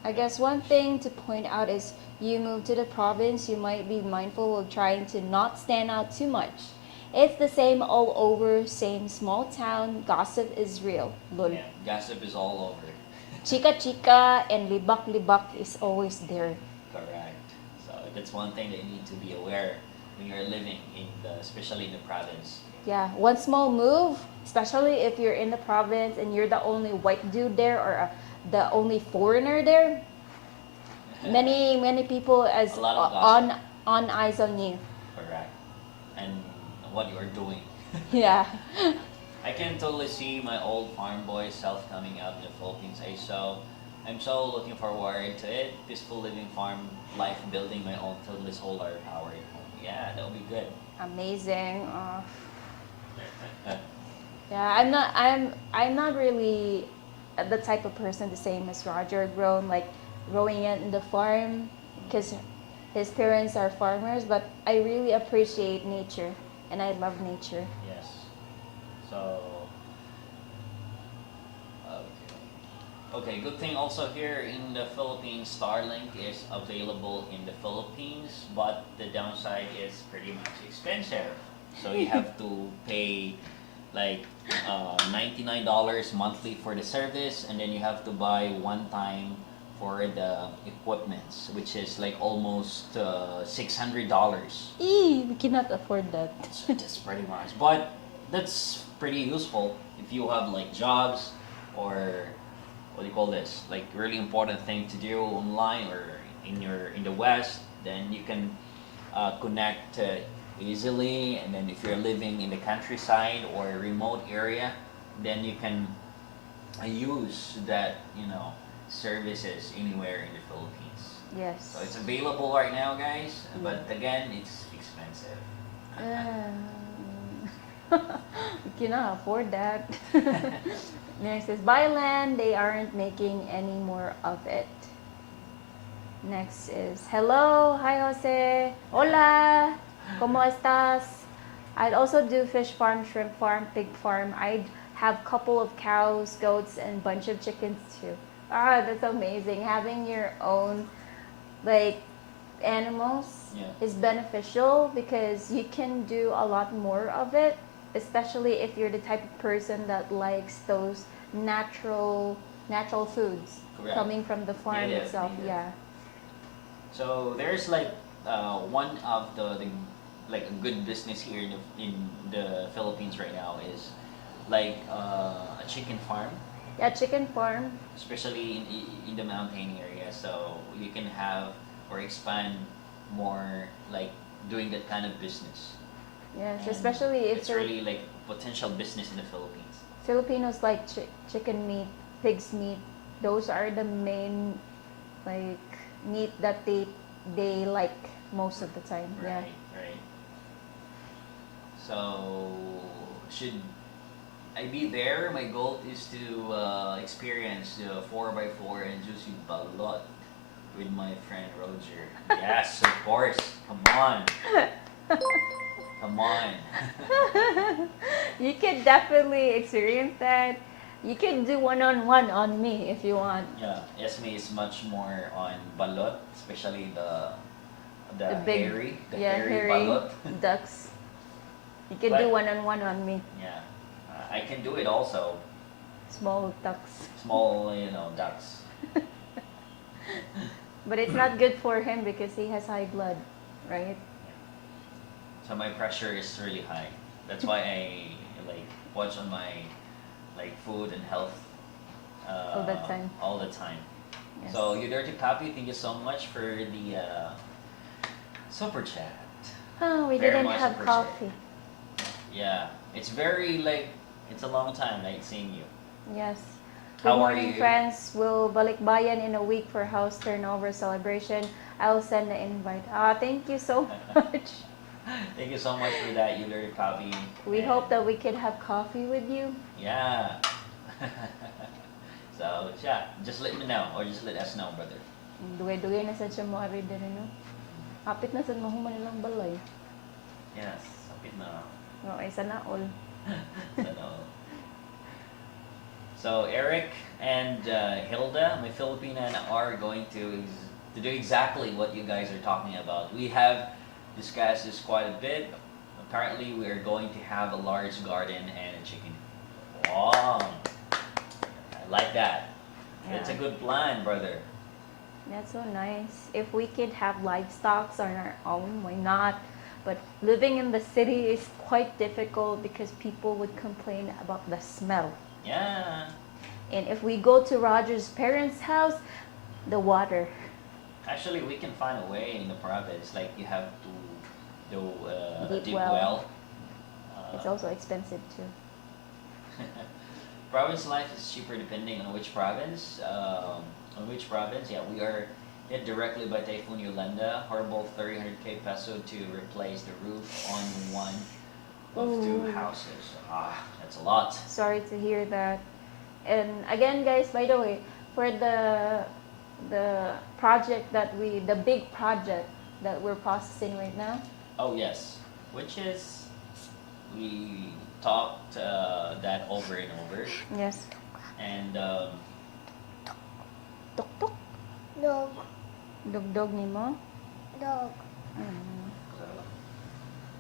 I guess one thing to point out is you move to the province, you might be mindful of trying to not stand out too much. It's the same all over, same small town, gossip is real. Lol. Yeah, gossip is all over. Chika chika and libak libak is always there. Correct. So that's one thing that you need to be aware when you're living in especially in the province. Yeah, one small move, especially if you're in the province and you're the only white dude there or the only foreigner there. Many people as A lot of gossip. on eyes on you. Correct. And what you are doing. Yeah. I can totally see my old farm boy self coming out in the Philippines. I'm so looking forward to it. Peaceful living farm life, building my own totally solar powered home. Yeah, that'll be good. Amazing. Yeah, I'm not really the type of person the same as Roger, growing it in the farm because his parents are farmers, but I really appreciate nature and I love nature. Yes. So, okay, good thing also here in the Philippines, Starlink is available in the Philippines, but the downside is pretty much expensive. So you have to pay like $99 monthly for the service, and then you have to buy one time for the equipments, which is like almost $600. We cannot afford that. So that's pretty much, but that's pretty useful if you have like jobs or what do you call this, like really important thing to do online or in the west, then you can connect easily. And then if you're living in the countryside or a remote area, then you can use that services anywhere in the Philippines. Yes. So it's available right now, guys, but again, it's expensive. We cannot afford that. Next is buy land, they aren't making any more of it. Next is hello, hi Jose, hola, ¿cómo estás? I'd also do fish farm, shrimp farm, pig farm. I'd have couple of cows, goats, and bunch of chickens too. Ah, that's amazing. Having your own like animals Yeah. is beneficial because you can do a lot more of it, especially if you're the type of person that likes those natural foods Correct. coming from the farm Native, itself. native. Yeah. So there's like one of the like a good business here in the Philippines right now is like a chicken farm, Yeah, chicken farm. especially in the mountain area. So you can have or expand more like doing that kind of business. Yes, And especially if it's really like potential business in the Philippines. Filipinos like chicken meat, pig's meat. Those are the main like meat that they like most of the time. Yeah. Right, right. So should I be there? My goal is to experience the 4x4 and juicy balot with my friend Roger. Yes, of course. Come on. Come on. You could definitely experience that. You can do one-on-one on me if you want. Yeah, Esme is much more on balot, especially the big, hairy, the yeah, hairy balot. ducks. You can But- do one-on-one on me. Yeah, I can do it also. Small ducks. Small, ducks. But it's not good for him because he has high blood, right? So my pressure is really high. That's why I like watch on my like food and health All the time. All the time. Yes. So you dirty copy, thank you so much for the super chat. Oh, we Very didn't much have appreciate coffee. Yeah, it's very like it's a long time like seeing you. Yes. How Good are morning, you? friends. We'll balikbayan in a week for house turnover celebration. I'll send the invite. Thank you so much. Thank you so much for that, you dirty copy. We And hope that we can have coffee with you. yeah. So, siya, just let me know or just let us know, brother. Dugay-dugay na sa siya mo ari diri no. Hapit na sa mahuman nilang balay. Yes, sapit na. No, ay sana all. Sana. So Eric and Hilda, my Filipina, are going to do exactly what you guys are talking about. We have discussed this quite a bit. Apparently, we are going to have a large garden and a chicken. Wow, I like that. That's a Yeah. good plan, brother. That's so nice. If we could have livestock on our own, why not? But living in the city is quite difficult because people would complain about the smell. Yeah. And if we go to Roger's parents' house, the water. Actually, we can find a way in the province. Like you have to do a Deep deep well. well. It's also expensive too. Province life is cheaper depending on which province. Yeah, we are hit directly by Typhoon Yolanda. Horrible 300k peso to replace the roof on one of two Ooh. houses. That's a lot. Sorry to hear that. And again, guys, by the way, for the project the big project that we're processing right now. Oh yes, which is we talked that over and over, Yes. and Tuk tuk. Dog. Dugdog ni mo. Dog. Mm.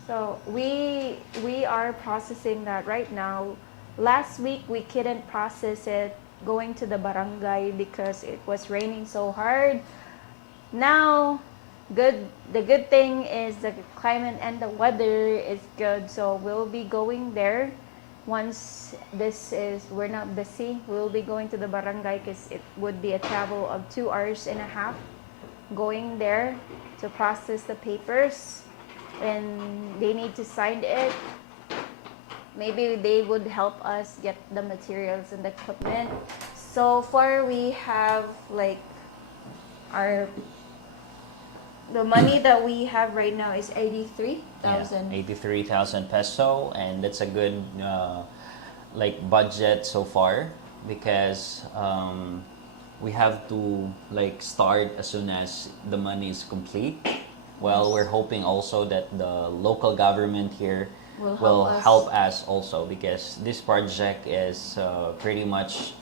So we are processing that right now. Last week we couldn't process it going to the barangay because it was raining so hard. Now, the good thing is the climate and the weather is good, so we'll be going there. Once we're not busy, we'll be going to the barangay because it would be a travel of 2 hours and a half going there to process the papers, and they need to sign it. Maybe they would help us get the materials and the equipment. So far we have like the money that we have right now is 83,000. 83,000 peso, and that's a good like budget so far because we have to like start as soon as the money is complete. Well, we're hoping also that the local government here will help us also because this project is pretty much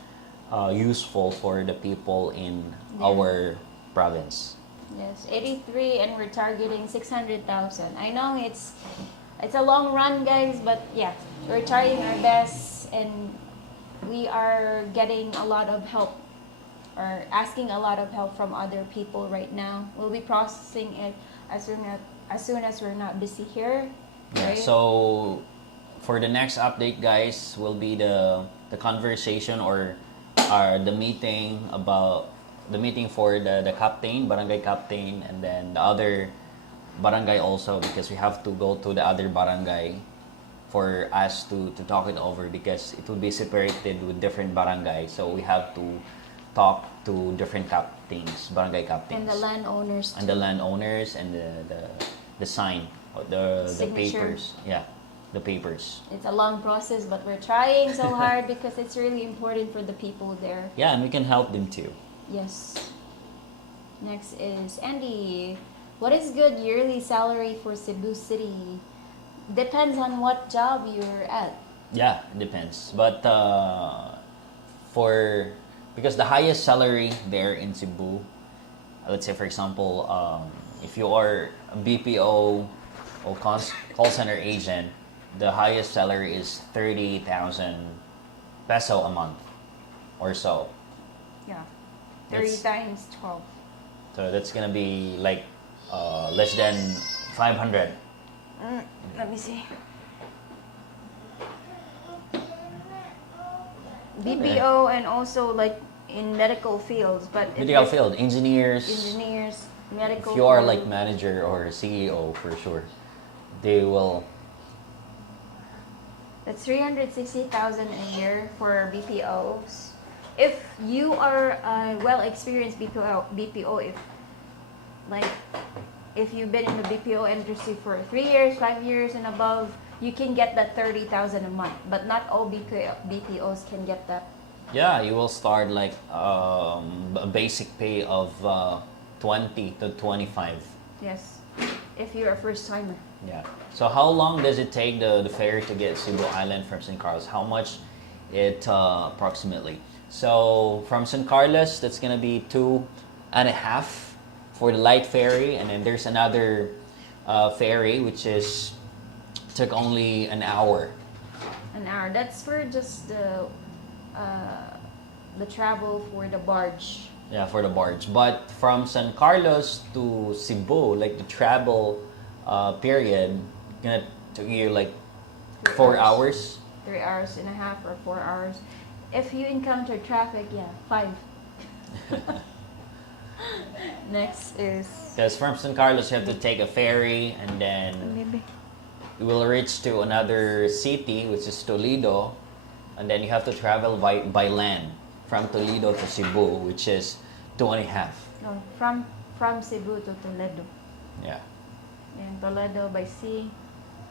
useful for the people in our province. Yes, 83, and we're targeting 600,000. I know it's a long run, guys, but yeah, we're trying our best, and we are getting a lot of help or asking a lot of help from other people right now. We'll be processing it as soon as we're not busy here. Yeah, Right? so for the next update, guys, will be the conversation or the meeting for the captain, barangay captain, and then the other barangay also because we have to go to the other barangay for us to talk it over because it will be separated with different barangay. So we have to talk to different captains, barangay captains. And the landowners too. And the landowners and the sign, or the Signature. papers. Yeah, the papers. It's a long process, but we're trying so hard because it's really important for the people there. Yeah, and we can help them too. Yes. Next is Andy. What is good yearly salary for Cebu City? Depends on what job you're at. Yeah, it depends. But because the highest salary there in Cebu, let's say for example, if you are a BPO or call center agent, the highest salary is 30,000 peso a month or so. Yeah. 30 That's- times 12. So that's gonna be like less than 500. Let me see. BPO and also like in medical fields, but if Medical it's field, engineers. engineers, medical If you are field, like manager or CEO for sure, they will. that's 360,000 a year for BPOs. If you are a well-experienced BPO, if you've been in the BPO industry for 3 years, 5 years and above, you can get that 30,000 a month. But not all BPOs can get that. Yeah, you will start like a basic pay of 20 to 25. Yes, if you're a first timer. Yeah. So how long does it take the ferry to get Cebu Island from San Carlos? How much it approximately? So from San Carlos, that's gonna be 2.5 for the light ferry, and then there's another ferry which is took only an hour. An hour. That's for just the travel for the barge. Yeah, for the barge. But from San Carlos to Cebu, like the travel period, gonna take you like 4 hours. 3 hours and a half or 4 hours. If you encounter traffic, yeah, 5. Next is Because from San Carlos, you have to take a ferry, and then maybe you will reach to another city, which is Toledo, and then you have to travel by land from Toledo to Cebu, which is 2.5. no, from Cebu to Toledo. Yeah, And Toledo by sea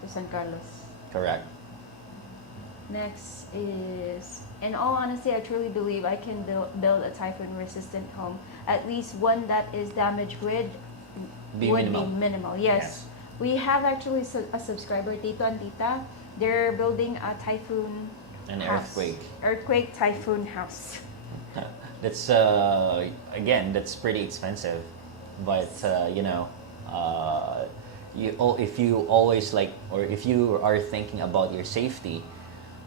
to San Carlos. correct. Next is, in all honesty, I truly believe I can build a typhoon-resistant home. At least one that is damage would Be would minimal. be minimal. Yes. We have actually a subscriber, Tito and Tita. They're building a typhoon An house. Earthquake typhoon house. That's again, that's pretty expensive, but if you always like, or if you are thinking about your safety,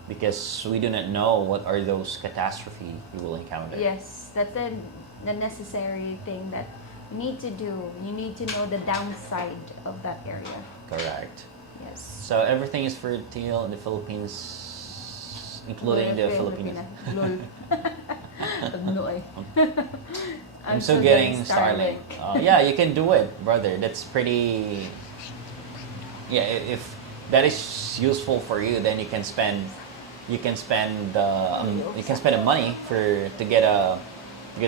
because we do not know what are those catastrophe you will encounter. Yes, that's the necessary thing that you need to do. You need to know the downside of that area. Correct. Yes. So everything is fertile in the Philippines, including the Filipina. Lol. No, eh. I'm still getting Starlink. Yeah, you can do it, brother. That's pretty. Yeah, if that is useful for you, then you can spend the money to get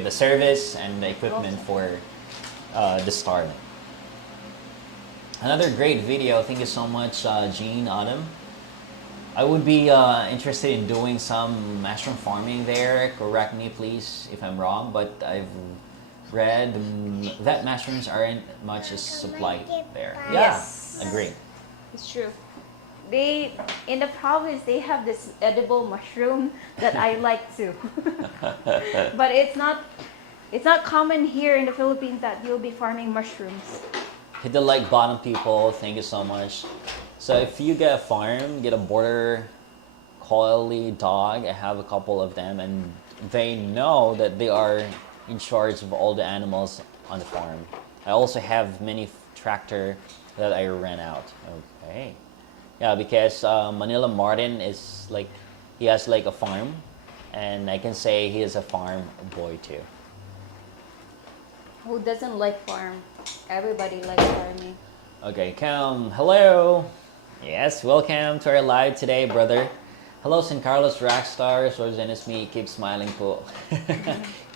the service and the equipment for the Starlink. Another great video. Thank you so much, Jean Autumn. I would be interested in doing some mushroom farming there. Correct me, please, if I'm wrong, but I've read that mushrooms aren't much as supplied there. Yes. Yeah, agree. It's true. They in the province they have this edible mushroom that I like too. But it's not common here in the Philippines that you'll be farming mushrooms. Hit the like button, people. Thank you so much. So if you get a farm, get a border collie dog. I have a couple of them, and they know that they are in charge of all the animals on the farm. I also have mini tractor that I rent out. Okay. Yeah, because Manila Martin is like, he has like a farm, and I can say he is a farm boy too. Who doesn't like farm? Everybody likes farming. Okay, hello. Yes, welcome to our live today, brother. Hello, San Carlos Rockstars. Roger&Ismi, keep smiling po.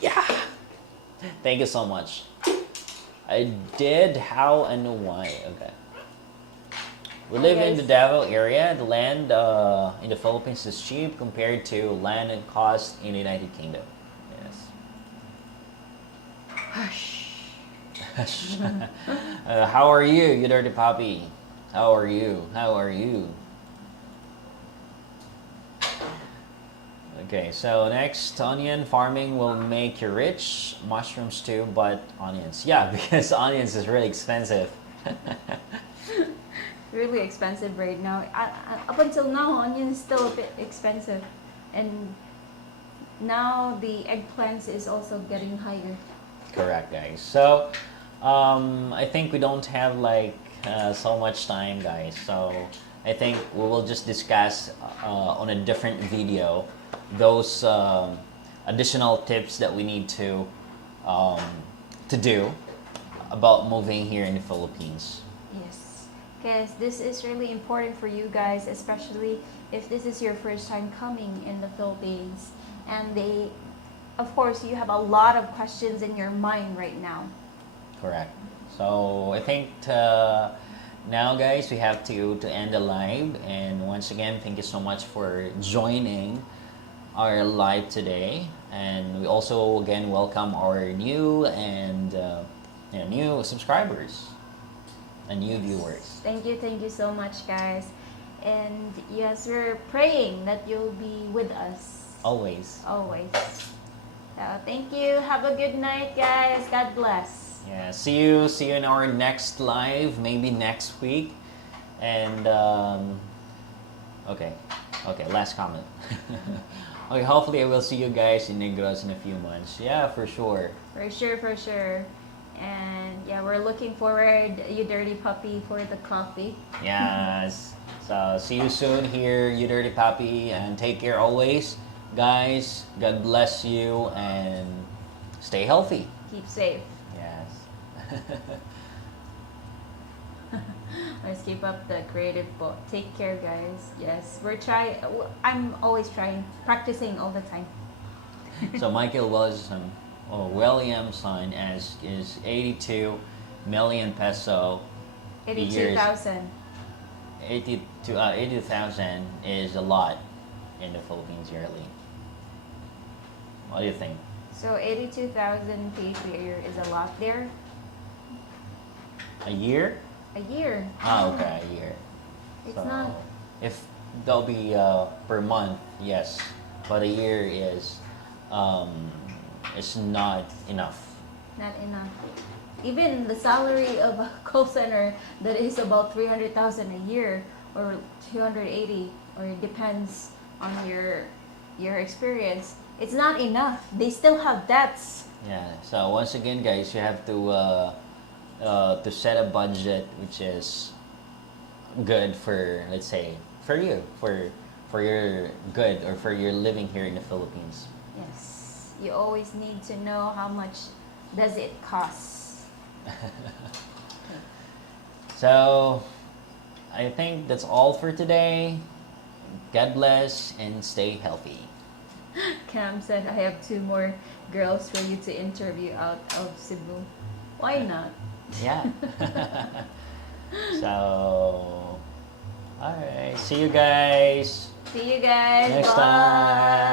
Yeah. Thank you so much. I did, how, and why. Okay. We live in the Davao area. The land in the Philippines is cheap compared to land and cost in the United Kingdom. Yes. Hush. How are you, you dirty puppy? How are you? How are you? Okay, so next, onion farming will make you rich. Mushrooms too, but onions. Yeah, because onions is really expensive. Really expensive right now. Up until now, onion is still a bit expensive, and now the eggplants is also getting higher. Correct, guys. So, I think we don't have like so much time, guys. So, I think we will just discuss on a different video those additional tips that we need to do about moving here in the Philippines. Yes, because this is really important for you guys, especially if this is your first time coming in the Philippines, and of course, you have a lot of questions in your mind right now. Correct. So I think now, guys, we have to end the live. And once again, thank you so much for joining our live today, and we also again welcome our new and new subscribers and new viewers. Thank you so much, guys. And yes, we're praying that you'll be with us Always. always. So thank you. Have a good night, guys. God bless. Yeah. See you in our next live, maybe next week. And okay, last comment. Okay, hopefully I will see you guys in Negros in a few months. Yeah, for sure. For sure. And yeah, we're looking forward, you dirty puppy, for the coffee. Yes. So see you soon here, you dirty puppy, and take care always, guys. God bless you and stay healthy. Keep safe. Yes. Let's keep up the creative book. Take care, guys. Yes, I'm always trying, practicing all the time. So Michael Williamson is 82 million peso. 82,000. 80,000 is a lot in the Philippines yearly. What do you think? So 82,000 paid per year is a lot there. A year? A year. Okay, a year. It's So, not if that'll be per month, yes, but a year is not enough. not enough. Even the salary of a call center that is about 300,000 a year or 280, or it depends on your experience. It's not enough. They still have debts. Yeah. So once again, guys, you have to set a budget which is good for, let's say, for you, for your good, or for your living here in the Philippines. Yes. You always need to know how much does it cost. So I think that's all for today. God bless and stay healthy. Cam said, I have 2 more girls for you to interview out of Cebu. Why not? Yeah. So, alright. See you guys See you guys. next Bye. time.